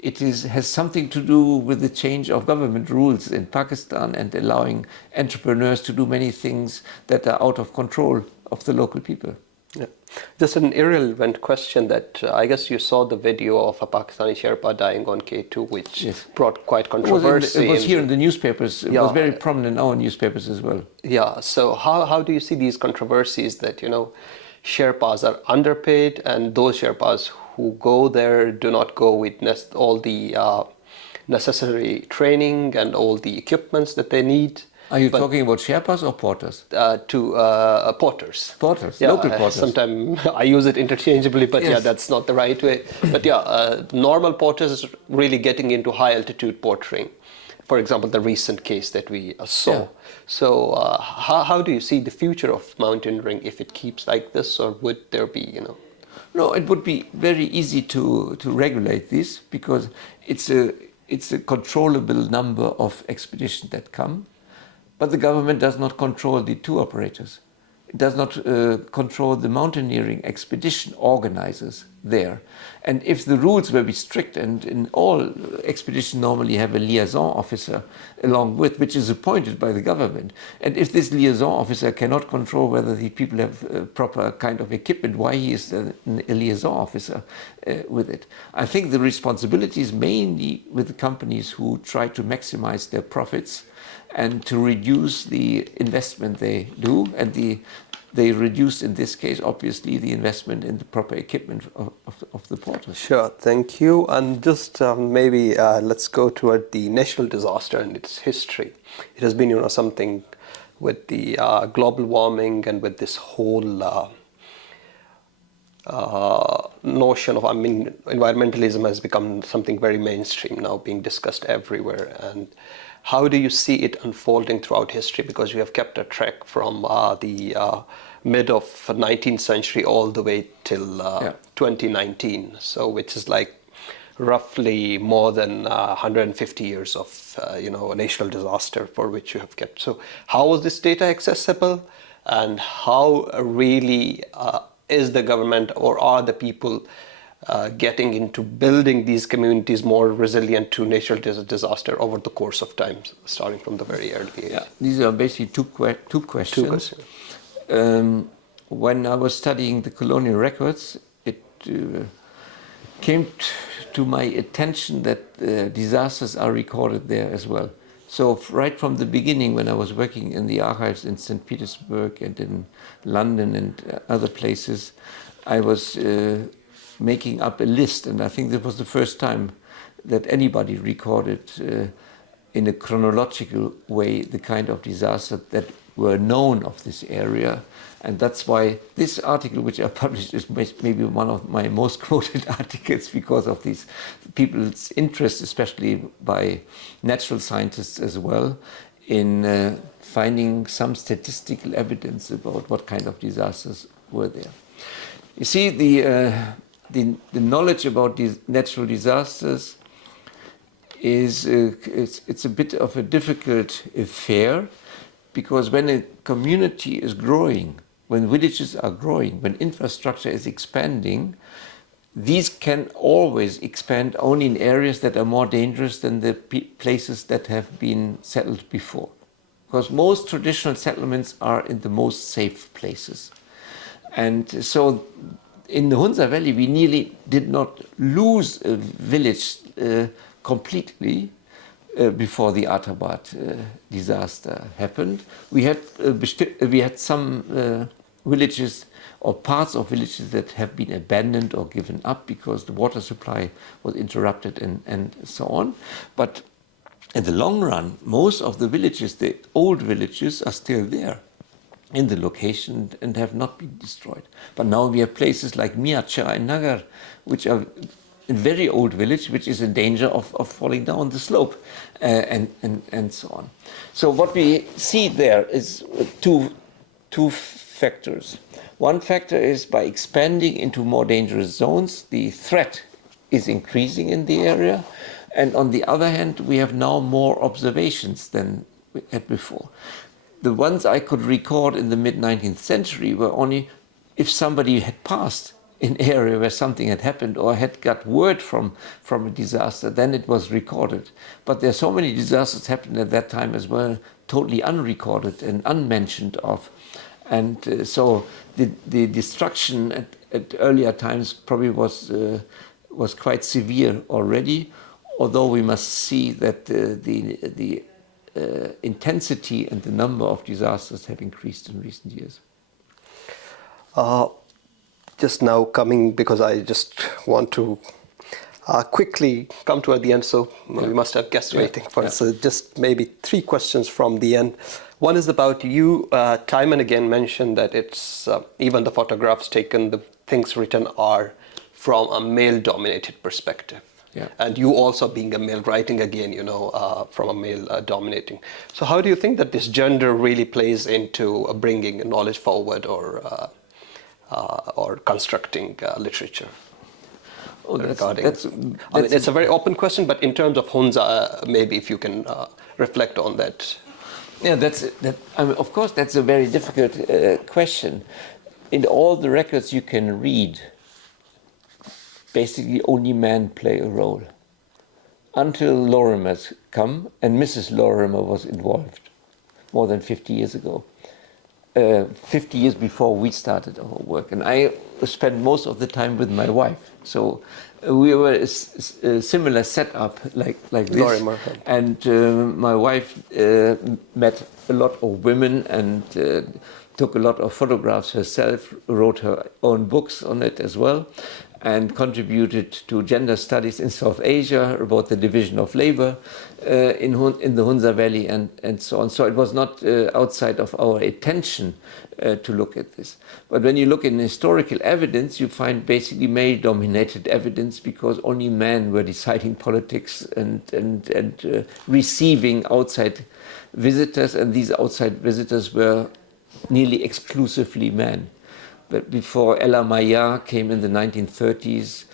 it has something to do with the change of government rules in Pakistan and allowing entrepreneurs to do many things that are out of control of the local people. Yeah. Just an irrelevant question that I guess you saw the video of a Pakistani Sherpa dying on K2, which Yes. brought quite controversy. It was here in the newspapers. It was very prominent in our newspapers as well. Yeah. So how do you see these controversies that, Sherpas are underpaid, and those Sherpas who go there do not go with all the necessary training and all the equipments that they need? Are you talking about Sherpas or porters? Porters. Porters, Yeah, local porters. Sometimes I use it interchangeably, but Yes. yeah, that's not the right way. But yeah, normal porters is really getting into high altitude portering. For example, the recent case that we saw. Yeah. So how do you see the future of mountaineering if it keeps like this, or would there be, No, it would be very easy to regulate this, because it's a controllable number of expeditions that come. But the government does not control the tour operators. It does not control the mountaineering expedition organizers there. And if the rules were be strict, and in all expeditions normally have a liaison officer along with, which is appointed by the government, and if this liaison officer cannot control whether the people have proper kind of equipment, why he is a liaison officer with it? I think the responsibility is mainly with the companies who try to maximize their profits and to reduce the investment they do, and they reduce, in this case, obviously, the investment in the proper equipment of the porters. Sure, thank you. And just maybe let's go toward the natural disaster and its history. It has been, something with the global warming and with this whole notion of, environmentalism has become something very mainstream now, being discussed everywhere. And how do you see it unfolding throughout history? Because you have kept a track from the mid of 19th century all the way till 2019. So which is like roughly more than 150 years of a natural disaster for which you have kept. So how is this data accessible, and how really is the government or are the people getting into building these communities more resilient to natural disaster over the course of time, starting from the very early age? Yeah, these are basically two questions. When I was studying the colonial records, it came to my attention that disasters are recorded there as well. So right from the beginning, when I was working in the archives in St. Petersburg and in London and other places, I was making up a list, and I think that was the first time that anybody recorded in a chronological way the kind of disasters that were known of this area. And that's why this article, which I published, is maybe one of my most quoted articles because of these people's interest, especially by natural scientists as well, in finding some statistical evidence about what kind of disasters were there. You see, the knowledge about these natural disasters it's a bit of a difficult affair, because when a community is growing, when villages are growing, when infrastructure is expanding, these can always expand only in areas that are more dangerous than the places that have been settled before. Because most traditional settlements are in the most safe places. And so in the Hunza Valley, we nearly did not lose a village completely before the Atabad disaster happened. We had some villages or parts of villages that have been abandoned or given up because the water supply was interrupted and so on. But in the long run, most of the villages, the old villages, are still there in the location and have not been destroyed. But now we have places like Miacha and Nagar, which are a very old village, which is in danger of falling down the slope, and so on. So what we see there is two factors. One factor is by expanding into more dangerous zones, the threat is increasing in the area. And on the other hand, we have now more observations than we had before. The ones I could record in the mid-19th century were only if somebody had passed in an area where something had happened or had got word from a disaster, then it was recorded. But there are so many disasters happened at that time as well, totally unrecorded and unmentioned of. And so the destruction at earlier times probably was quite severe already, although we must see that the intensity and the number of disasters have increased in recent years. Just now coming, because I just want to quickly come to at the end, so we must have guests waiting for us. So just maybe 3 questions from the end. One is about you time and again mentioned that it's even the photographs taken, the things written are from a male-dominated perspective. Yeah. And you also being a male, writing again, from a male dominating. So how do you think that this gender really plays into bringing knowledge forward or constructing literature? That's it's a very open question, but in terms of Hunza, maybe if you can reflect on that. Yeah, of course, that's a very difficult question. In all the records you can read, basically only men play a role. Until Lorimer's come, and Mrs. Lorimer was involved more than 50 years ago. 50 years before we started our work. And I spent most of the time with my wife. So we were a similar setup like this. Lorimer. And my wife met a lot of women and took a lot of photographs herself, wrote her own books on it as well. and contributed to gender studies in South Asia about the division of labor in the Hunza Valley and so on. So it was not outside of our attention to look at this. But when you look in historical evidence, you find basically male-dominated evidence because only men were deciding politics and receiving outside visitors, and these outside visitors were nearly exclusively men. But before Ella Maillard came in the 1930s,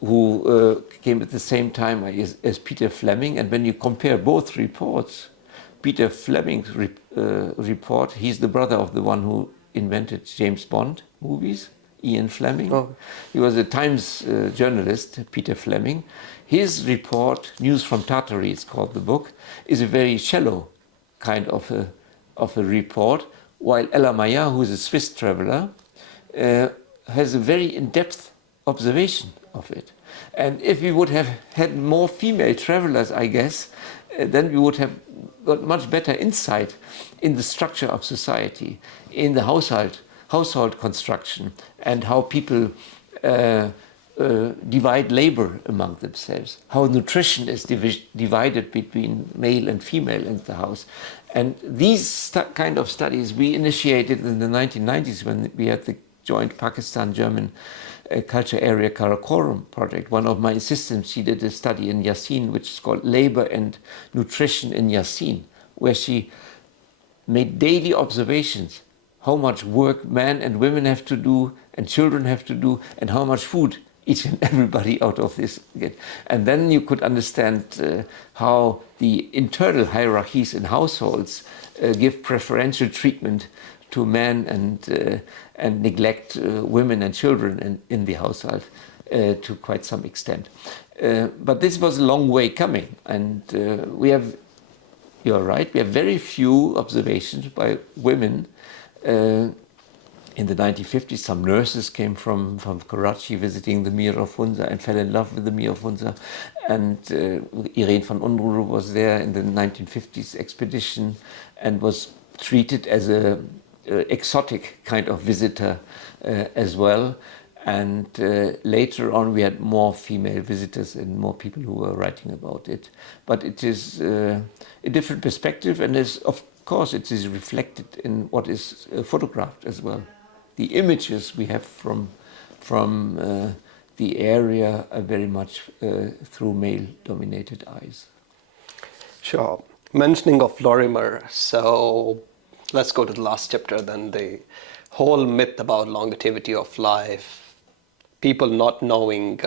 who came at the same time as Peter Fleming, and when you compare both reports, Peter Fleming's report, he's the brother of the one who invented James Bond movies, Ian Fleming. Oh. He was a Times journalist, Peter Fleming. His report, News from Tartary, it's called the book, is a very shallow kind of a report, while Ella Maillard, who is a Swiss traveler, has a very in-depth observation of it. And if we would have had more female travelers, I guess, then we would have got much better insight in the structure of society, in the household construction, and how people divide labor among themselves, how nutrition is divided between male and female in the house. And these kind of studies we initiated in the 1990s when we had the joint Pakistan-German culture area Karakoram project. One of my assistants, she did a study in Yasin, which is called Labor and Nutrition in Yasin, where she made daily observations, how much work men and women have to do and children have to do, and how much food each and everybody out of this get. And then you could understand how the internal hierarchies in households give preferential treatment to men and neglect women and children in the household to quite some extent. But this was a long way coming, and you're right, we have very few observations by women. In the 1950s, some nurses came from Karachi visiting the Mir of Hunza and fell in love with the Mir of Hunza. And Irene van Unruh was there in the 1950s expedition and was treated as a exotic kind of visitor as well. And later on, we had more female visitors and more people who were writing about it. But it is a different perspective, and of course, it is reflected in what is photographed as well. The images we have from the area are very much through male-dominated eyes. Sure. Mentioning of Lorimer, so let's go to the last chapter then, the whole myth about longevity of life, people not knowing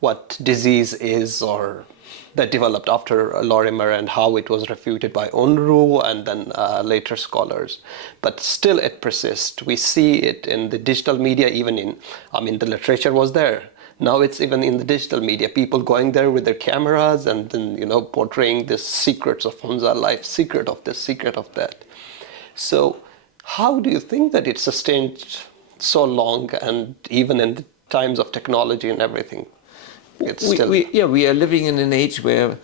what disease is or that developed after Lorimer and how it was refuted by Unruh and then later scholars. But still it persists. We see it in the digital media, even the literature was there. Now it's even in the digital media, people going there with their cameras and then, portraying the secrets of Hunza life, secret of this, secret of that. So how do you think that it sustained so long, and even in the times of technology and everything? We are living in an age where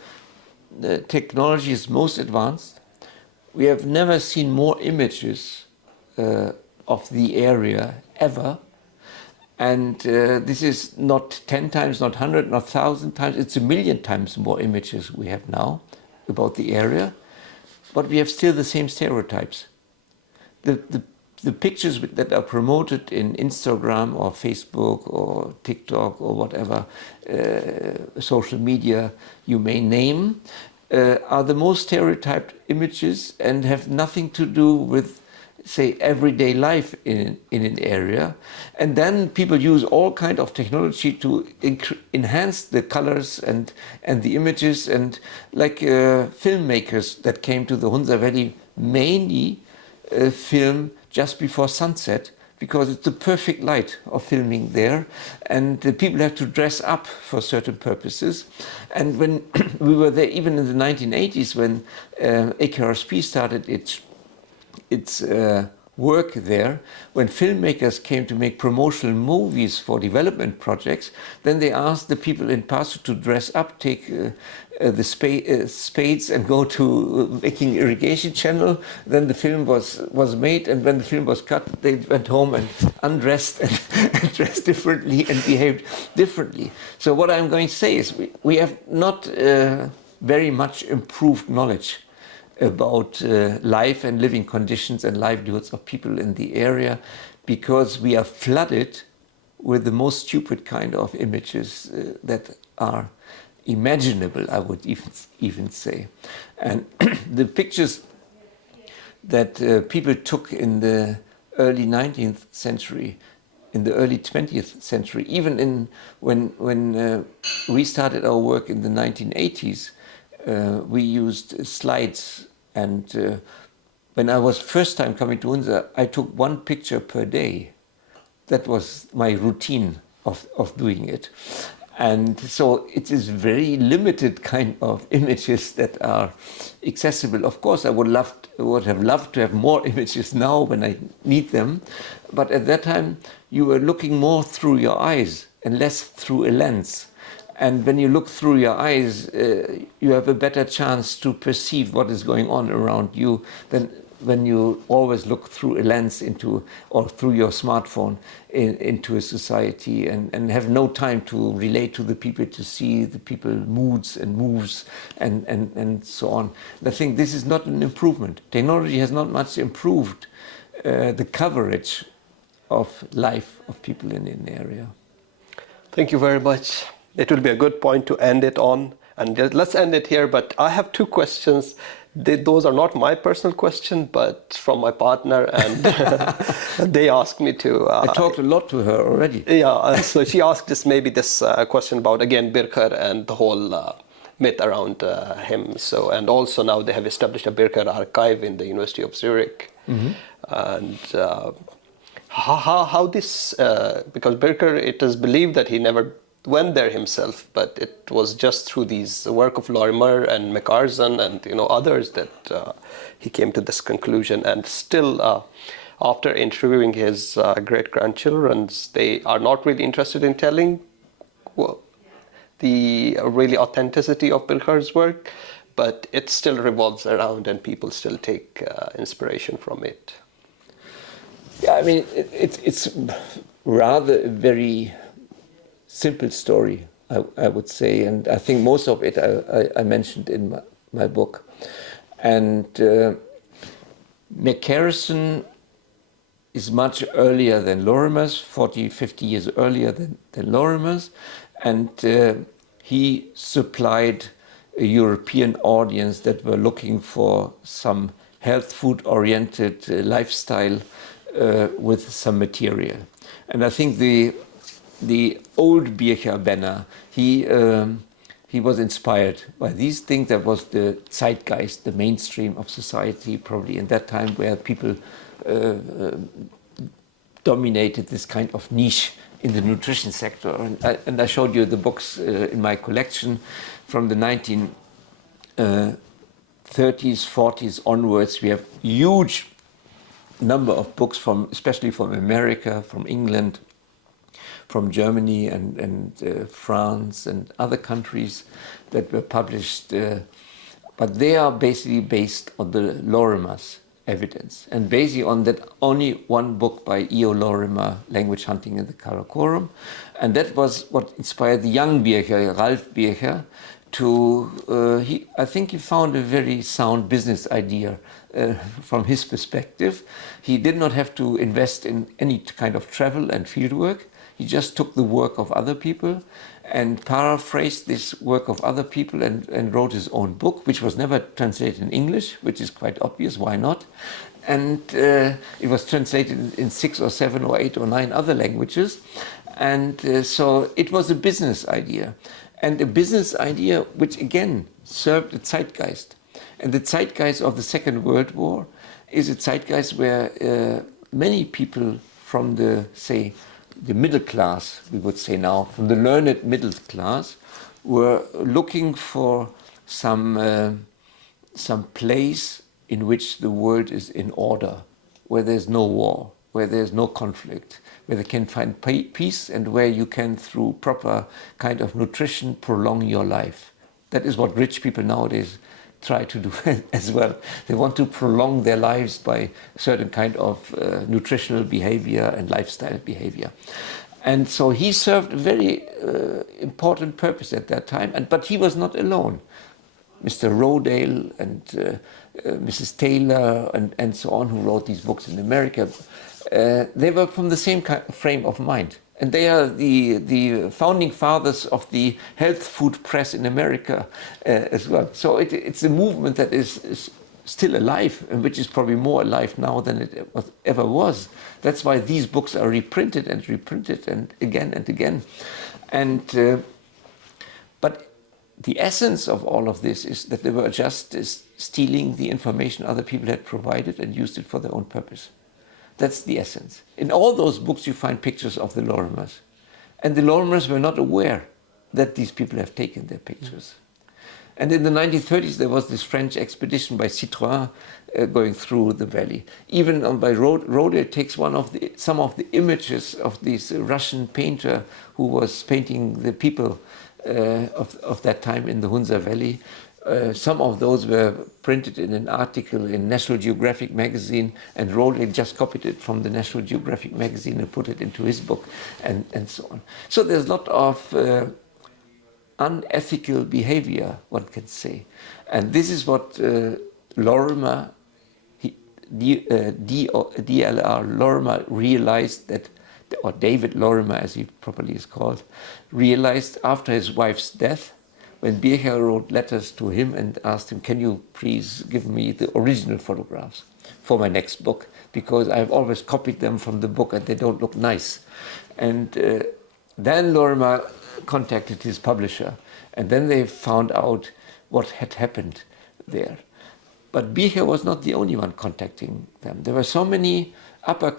the technology is most advanced. We have never seen more images of the area ever. And this is not 10 times, not 100, not 1,000 times. It's 1,000,000 times more images we have now about the area. But we have still the same stereotypes. The pictures that are promoted in Instagram or Facebook or TikTok or whatever social media you may name are the most stereotyped images and have nothing to do with, say, everyday life in an area. And then people use all kind of technology to enhance the colors and the images, and like filmmakers that came to the Hunza Valley mainly film just before sunset, because it's the perfect light of filming there, and the people have to dress up for certain purposes. And when we were there, even in the 1980s, when AKRSP started its work there. When filmmakers came to make promotional movies for development projects, then they asked the people in Paso to dress up, take the spades and go to making irrigation channel. Then the film was made, and when the film was cut, they went home and undressed and dressed differently and behaved differently. So what I'm going to say is we have not very much improved knowledge about life and living conditions and livelihoods of people in the area, because we are flooded with the most stupid kind of images that are imaginable, I would even say. And the pictures that people took in the early 19th century, in the early 20th century, even when we started our work in the 1980s, we used slides. And when I was first time coming to Hunza, I took one picture per day. That was my routine of doing it. And so it is very limited kind of images that are accessible. Of course, I would have loved to have more images now when I need them. But at that time, you were looking more through your eyes and less through a lens. And when you look through your eyes, you have a better chance to perceive what is going on around you than when you always look through a lens or through your smartphone into a society and have no time to relate to the people, to see the people moods and moves and so on. And I think this is not an improvement. Technology has not much improved the coverage of life of people in an area. Thank you very much. It will be a good point to end it on. And let's end it here. But I have two questions. Those are not my personal question, but from my partner. And they asked me to... I talked a lot to her already. Yeah, so she asked this question about, again, Birkher and the whole myth around him. So, and also now they have established a Birkher archive in the University of Zurich. Mm-hmm. And how this... because Birkher, it is believed that he never went there himself, but it was just through these work of Lorimer and McCarson and others that he came to this conclusion. And still, after interviewing his great-grandchildren, they are not really interested in telling the really authenticity of Birkher's work, but it still revolves around and people still take inspiration from it. Yeah, I mean, it's rather a very simple story, I would say, and I think most of it I mentioned in my book. And McCarson is much earlier than Lorimer's, 40, 50 years earlier than Lorimer's, and he supplied a European audience that were looking for some health food-oriented lifestyle with some material. And I think the old Birkher banner, he was inspired by these things. That was the zeitgeist, the mainstream of society, probably in that time, where people dominated this kind of niche in the nutrition sector. And I showed you the books in my collection from the 1930s, 40s onwards. We have huge number of books especially from America, from England, from Germany and France and other countries that were published, but they are basically based on the Lorimer's evidence, and basically on that only one book by E.O. Lorimer, Language Hunting in the Karakorum, and that was what inspired the young Birkher, Ralph Birkher, I think he found a very sound business idea from his perspective. He did not have to invest in any kind of travel and fieldwork. He just took the work of other people and paraphrased this work of other people and wrote his own book, which was never translated in English, which is quite obvious, why not? And it was translated in 6 or 7 or 8 or 9 other languages. And so it was a business idea. And a business idea which, again, served the zeitgeist. And the zeitgeist of the Second World War is a zeitgeist where many people from the middle class, we would say now, from the learned middle class, were looking for some place in which the world is in order, where there's no war, where there's no conflict, where they can find peace, and where you can, through proper kind of nutrition, prolong your life. That is what rich people nowadays try to do as well. They want to prolong their lives by a certain kind of nutritional behavior and lifestyle behavior. And so he served a very important purpose at that time, but he was not alone. Mr. Rodale and Mrs. Taylor and so on, who wrote these books in America, they were from the same kind of frame of mind. And they are the founding fathers of the health food press in America as well. So it's a movement that is still alive, and which is probably more alive now than it ever was. That's why these books are reprinted and again and again. And but the essence of all of this is that they were just stealing the information other people had provided and used it for their own purpose. That's the essence. In all those books you find pictures of the Lorimers. And the Lorimers were not aware that these people have taken their pictures. And in the 1930s there was this French expedition by Citroën going through the valley. Even by road it takes some of the images of this Russian painter who was painting the people of that time in the Hunza Valley. Some of those were printed in an article in National Geographic magazine, and Rodale just copied it from the National Geographic magazine and put it into his book, and so on. So there's a lot of unethical behavior, one can say. And this is what Lorimer, D.L.R. Lorimer realized that, or David Lorimer as he properly is called, realized after his wife's death, when Bircher wrote letters to him and asked him, can you please give me the original photographs for my next book, because I've always copied them from the book and they don't look nice. And then Lorimer contacted his publisher, and then they found out what had happened there. But Bircher was not the only one contacting them. There were so many upper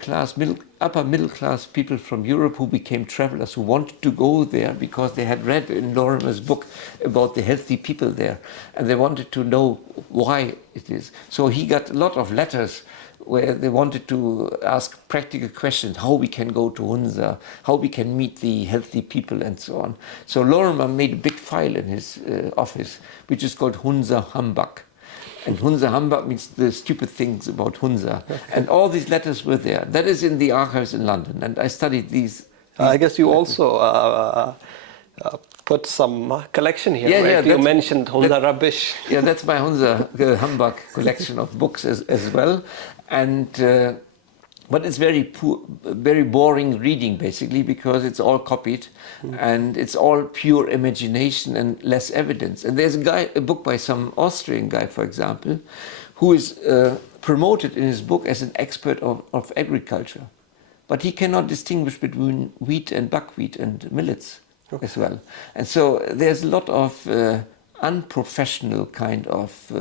middle class people from Europe who became travelers, who wanted to go there because they had read in Lorimer's book about the healthy people there, and they wanted to know why it is. So he got a lot of letters where they wanted to ask practical questions, how we can go to Hunza, how we can meet the healthy people, and so on. So Lorimer made a big file in his office, which is called Hunza Humbug. And Hunza Humbug means the stupid things about Hunza. And all these letters were there. That is in the archives in London, and I studied these I guess you letters. also put some collection here, Yeah, right? yeah, You mentioned Hunza Rubbish. Yeah, that's my Hunza Humbug collection of books as well. And but it's very boring reading, basically, because it's all copied and it's all pure imagination and less evidence. And there's a book by some Austrian guy, for example, who is promoted in his book as an expert of agriculture. But he cannot distinguish between wheat and buckwheat and millets as well. And so there's a lot of unprofessional kind of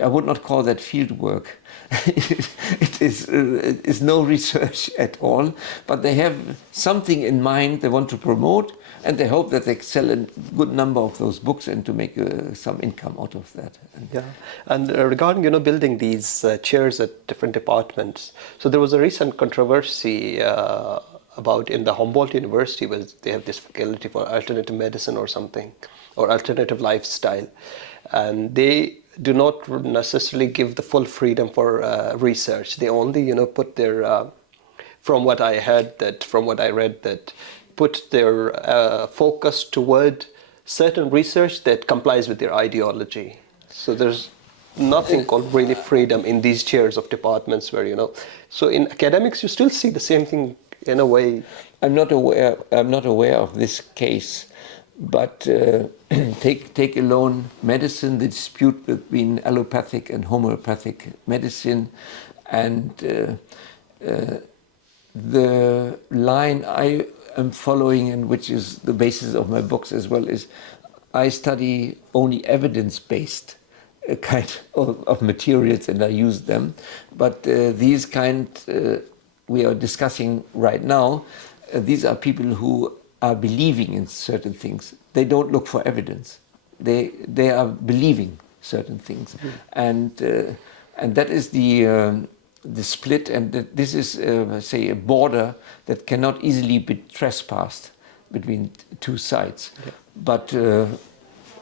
I would not call that field work. It is no research at all, but they have something in mind they want to promote, and they hope that they sell a good number of those books and to make some income out of that. Yeah, and regarding building these chairs at different departments, so there was a recent controversy about in the Humboldt University, where they have this faculty for alternative medicine or something, or alternative lifestyle, and they do not necessarily give the full freedom for research. They only, put their, from what I heard, from what I read, that put their focus toward certain research that complies with their ideology. So there's nothing called really freedom in these chairs of departments where, So in academics, you still see the same thing in a way. I'm not aware of this case. But take alone medicine, the dispute between allopathic and homeopathic medicine, and the line I am following, and which is the basis of my books as well, is I study only evidence-based kind of materials, and I use them. But these we are discussing right now, these are people who are believing in certain things. They don't look for evidence. They are believing certain things, and that is the the split, and that this is, say, a border that cannot easily be trespassed between two sides. Yeah. But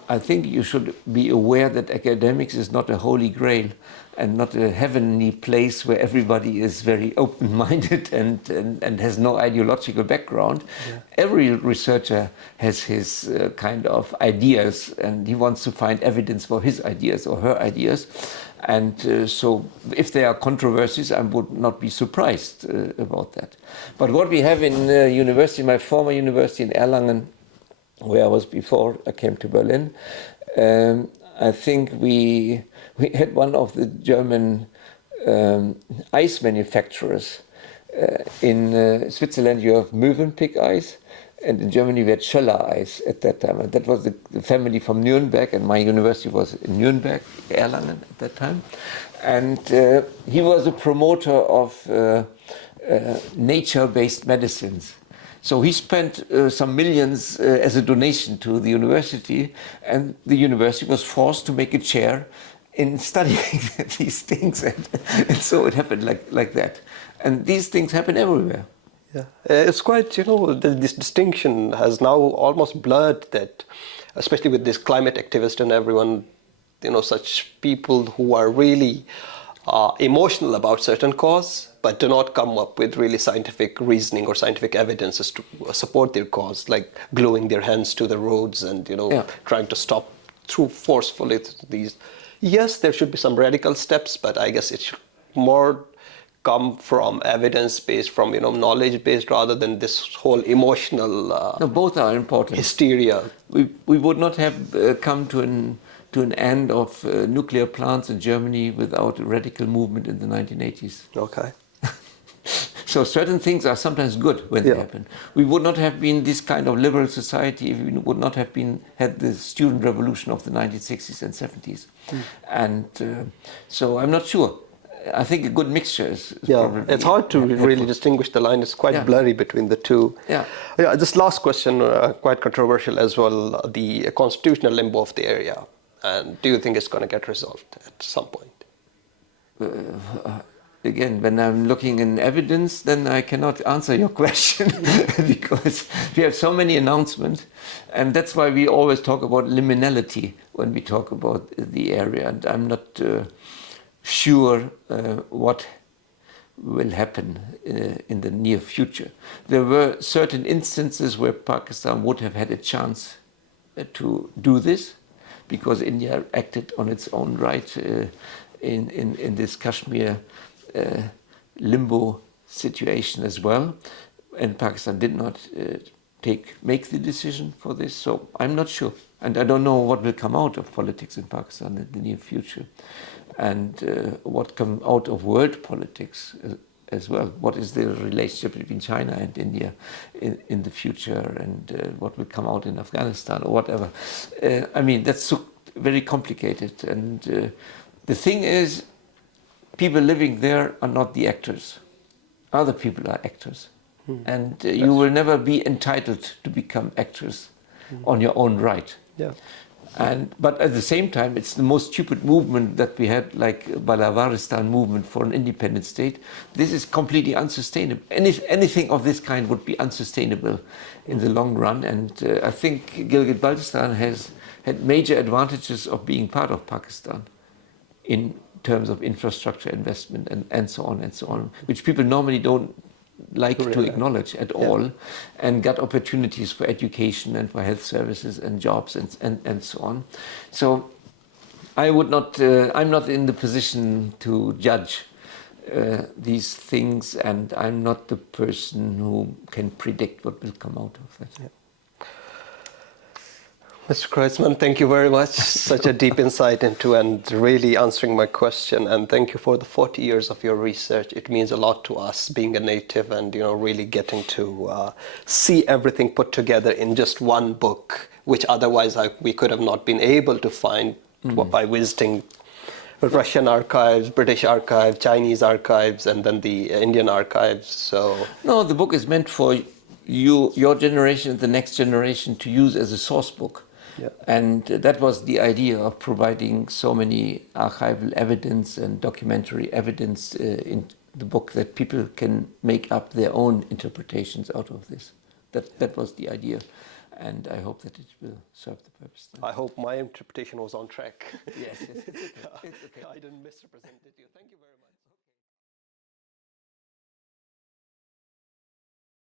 I think you should be aware that academics is not a holy grail and not a heavenly place where everybody is very open-minded and has no ideological background. Yeah. Every researcher has his kind of ideas, and he wants to find evidence for his ideas or her ideas. And so if there are controversies, I would not be surprised about that. But what we have in university, my former university in Erlangen, where I was before I came to Berlin, I think we had one of the German ice manufacturers. In Switzerland you have Mövenpick ice, and in Germany we had Schöller ice at that time. And that was the family from Nuremberg, and my university was in Nuremberg, Erlangen at that time. And he was a promoter of nature-based medicines. So he spent some millions as a donation to the university, and the university was forced to make a chair in studying these things, and so it happened like that. And these things happen everywhere. Yeah, it's quite, this distinction has now almost blurred that, especially with this climate activist and everyone, such people who are really emotional about certain cause, but do not come up with really scientific reasoning or scientific evidences to support their cause, like gluing their hands to the roads and, trying to stop through forcefully these. Yes, there should be some radical steps, but I guess it should more come from evidence-based, from knowledge-based, rather than this whole emotional no, both are important. Hysteria. We would not have come to an end of nuclear plants in Germany without a radical movement in the 1980s. Okay. So certain things are sometimes good when they happen. We would not have been this kind of liberal society if we would not have had the student revolution of the 1960s and 70s. And so I'm not sure. I think a good mixture is probably... It's hard to really distinguish the line. It's quite blurry between the two. Yeah. This last question, quite controversial as well, the constitutional limbo of the area. And do you think it's going to get resolved at some point? Again, when I'm looking in evidence, then I cannot answer your question because we have so many announcements, and that's why we always talk about liminality when we talk about the area. And I'm not sure what will happen in the near future. There were certain instances where Pakistan would have had a chance to do this, because India acted on its own right in this Kashmir limbo situation as well, and Pakistan did not make the decision for this. So I'm not sure, and I don't know what will come out of politics in Pakistan in the near future, and what come out of world politics as well. What is the relationship between China and India in the future, and what will come out in Afghanistan or whatever. I mean, that's so very complicated, and the thing is, people living there are not the actors. Other people are actors. And you will never be entitled to become actors on your own right. Yeah. But at the same time, it's the most stupid movement that we had, like Balawaristan movement for an independent state. This is completely unsustainable. Anything of this kind would be unsustainable in the long run. And I think Gilgit-Baltistan has had major advantages of being part of Pakistan in terms of infrastructure investment and so on, which people normally don't like to acknowledge at all, and got opportunities for education and for health services and jobs and so on. So I would not, I'm not in the position to judge these things, and I'm not the person who can predict what will come out of that. Yeah. Mr. Kreutzmann, thank you very much. Such a deep insight into and really answering my question. And thank you for the 40 years of your research. It means a lot to us being a native and, really getting to see everything put together in just one book, which otherwise we could have not been able to find by visiting Russian archives, British archives, Chinese archives, and then the Indian archives. So no, the book is meant for your generation, the next generation, to use as a source book. Yeah. And that was the idea of providing so many archival evidence and documentary evidence the book, that people can make up their own interpretations out of this. That was the idea, and I hope that it will serve the purpose. I hope my interpretation was on track. Yes, it's okay. It's okay. I didn't misrepresent it to you. Thank you very much.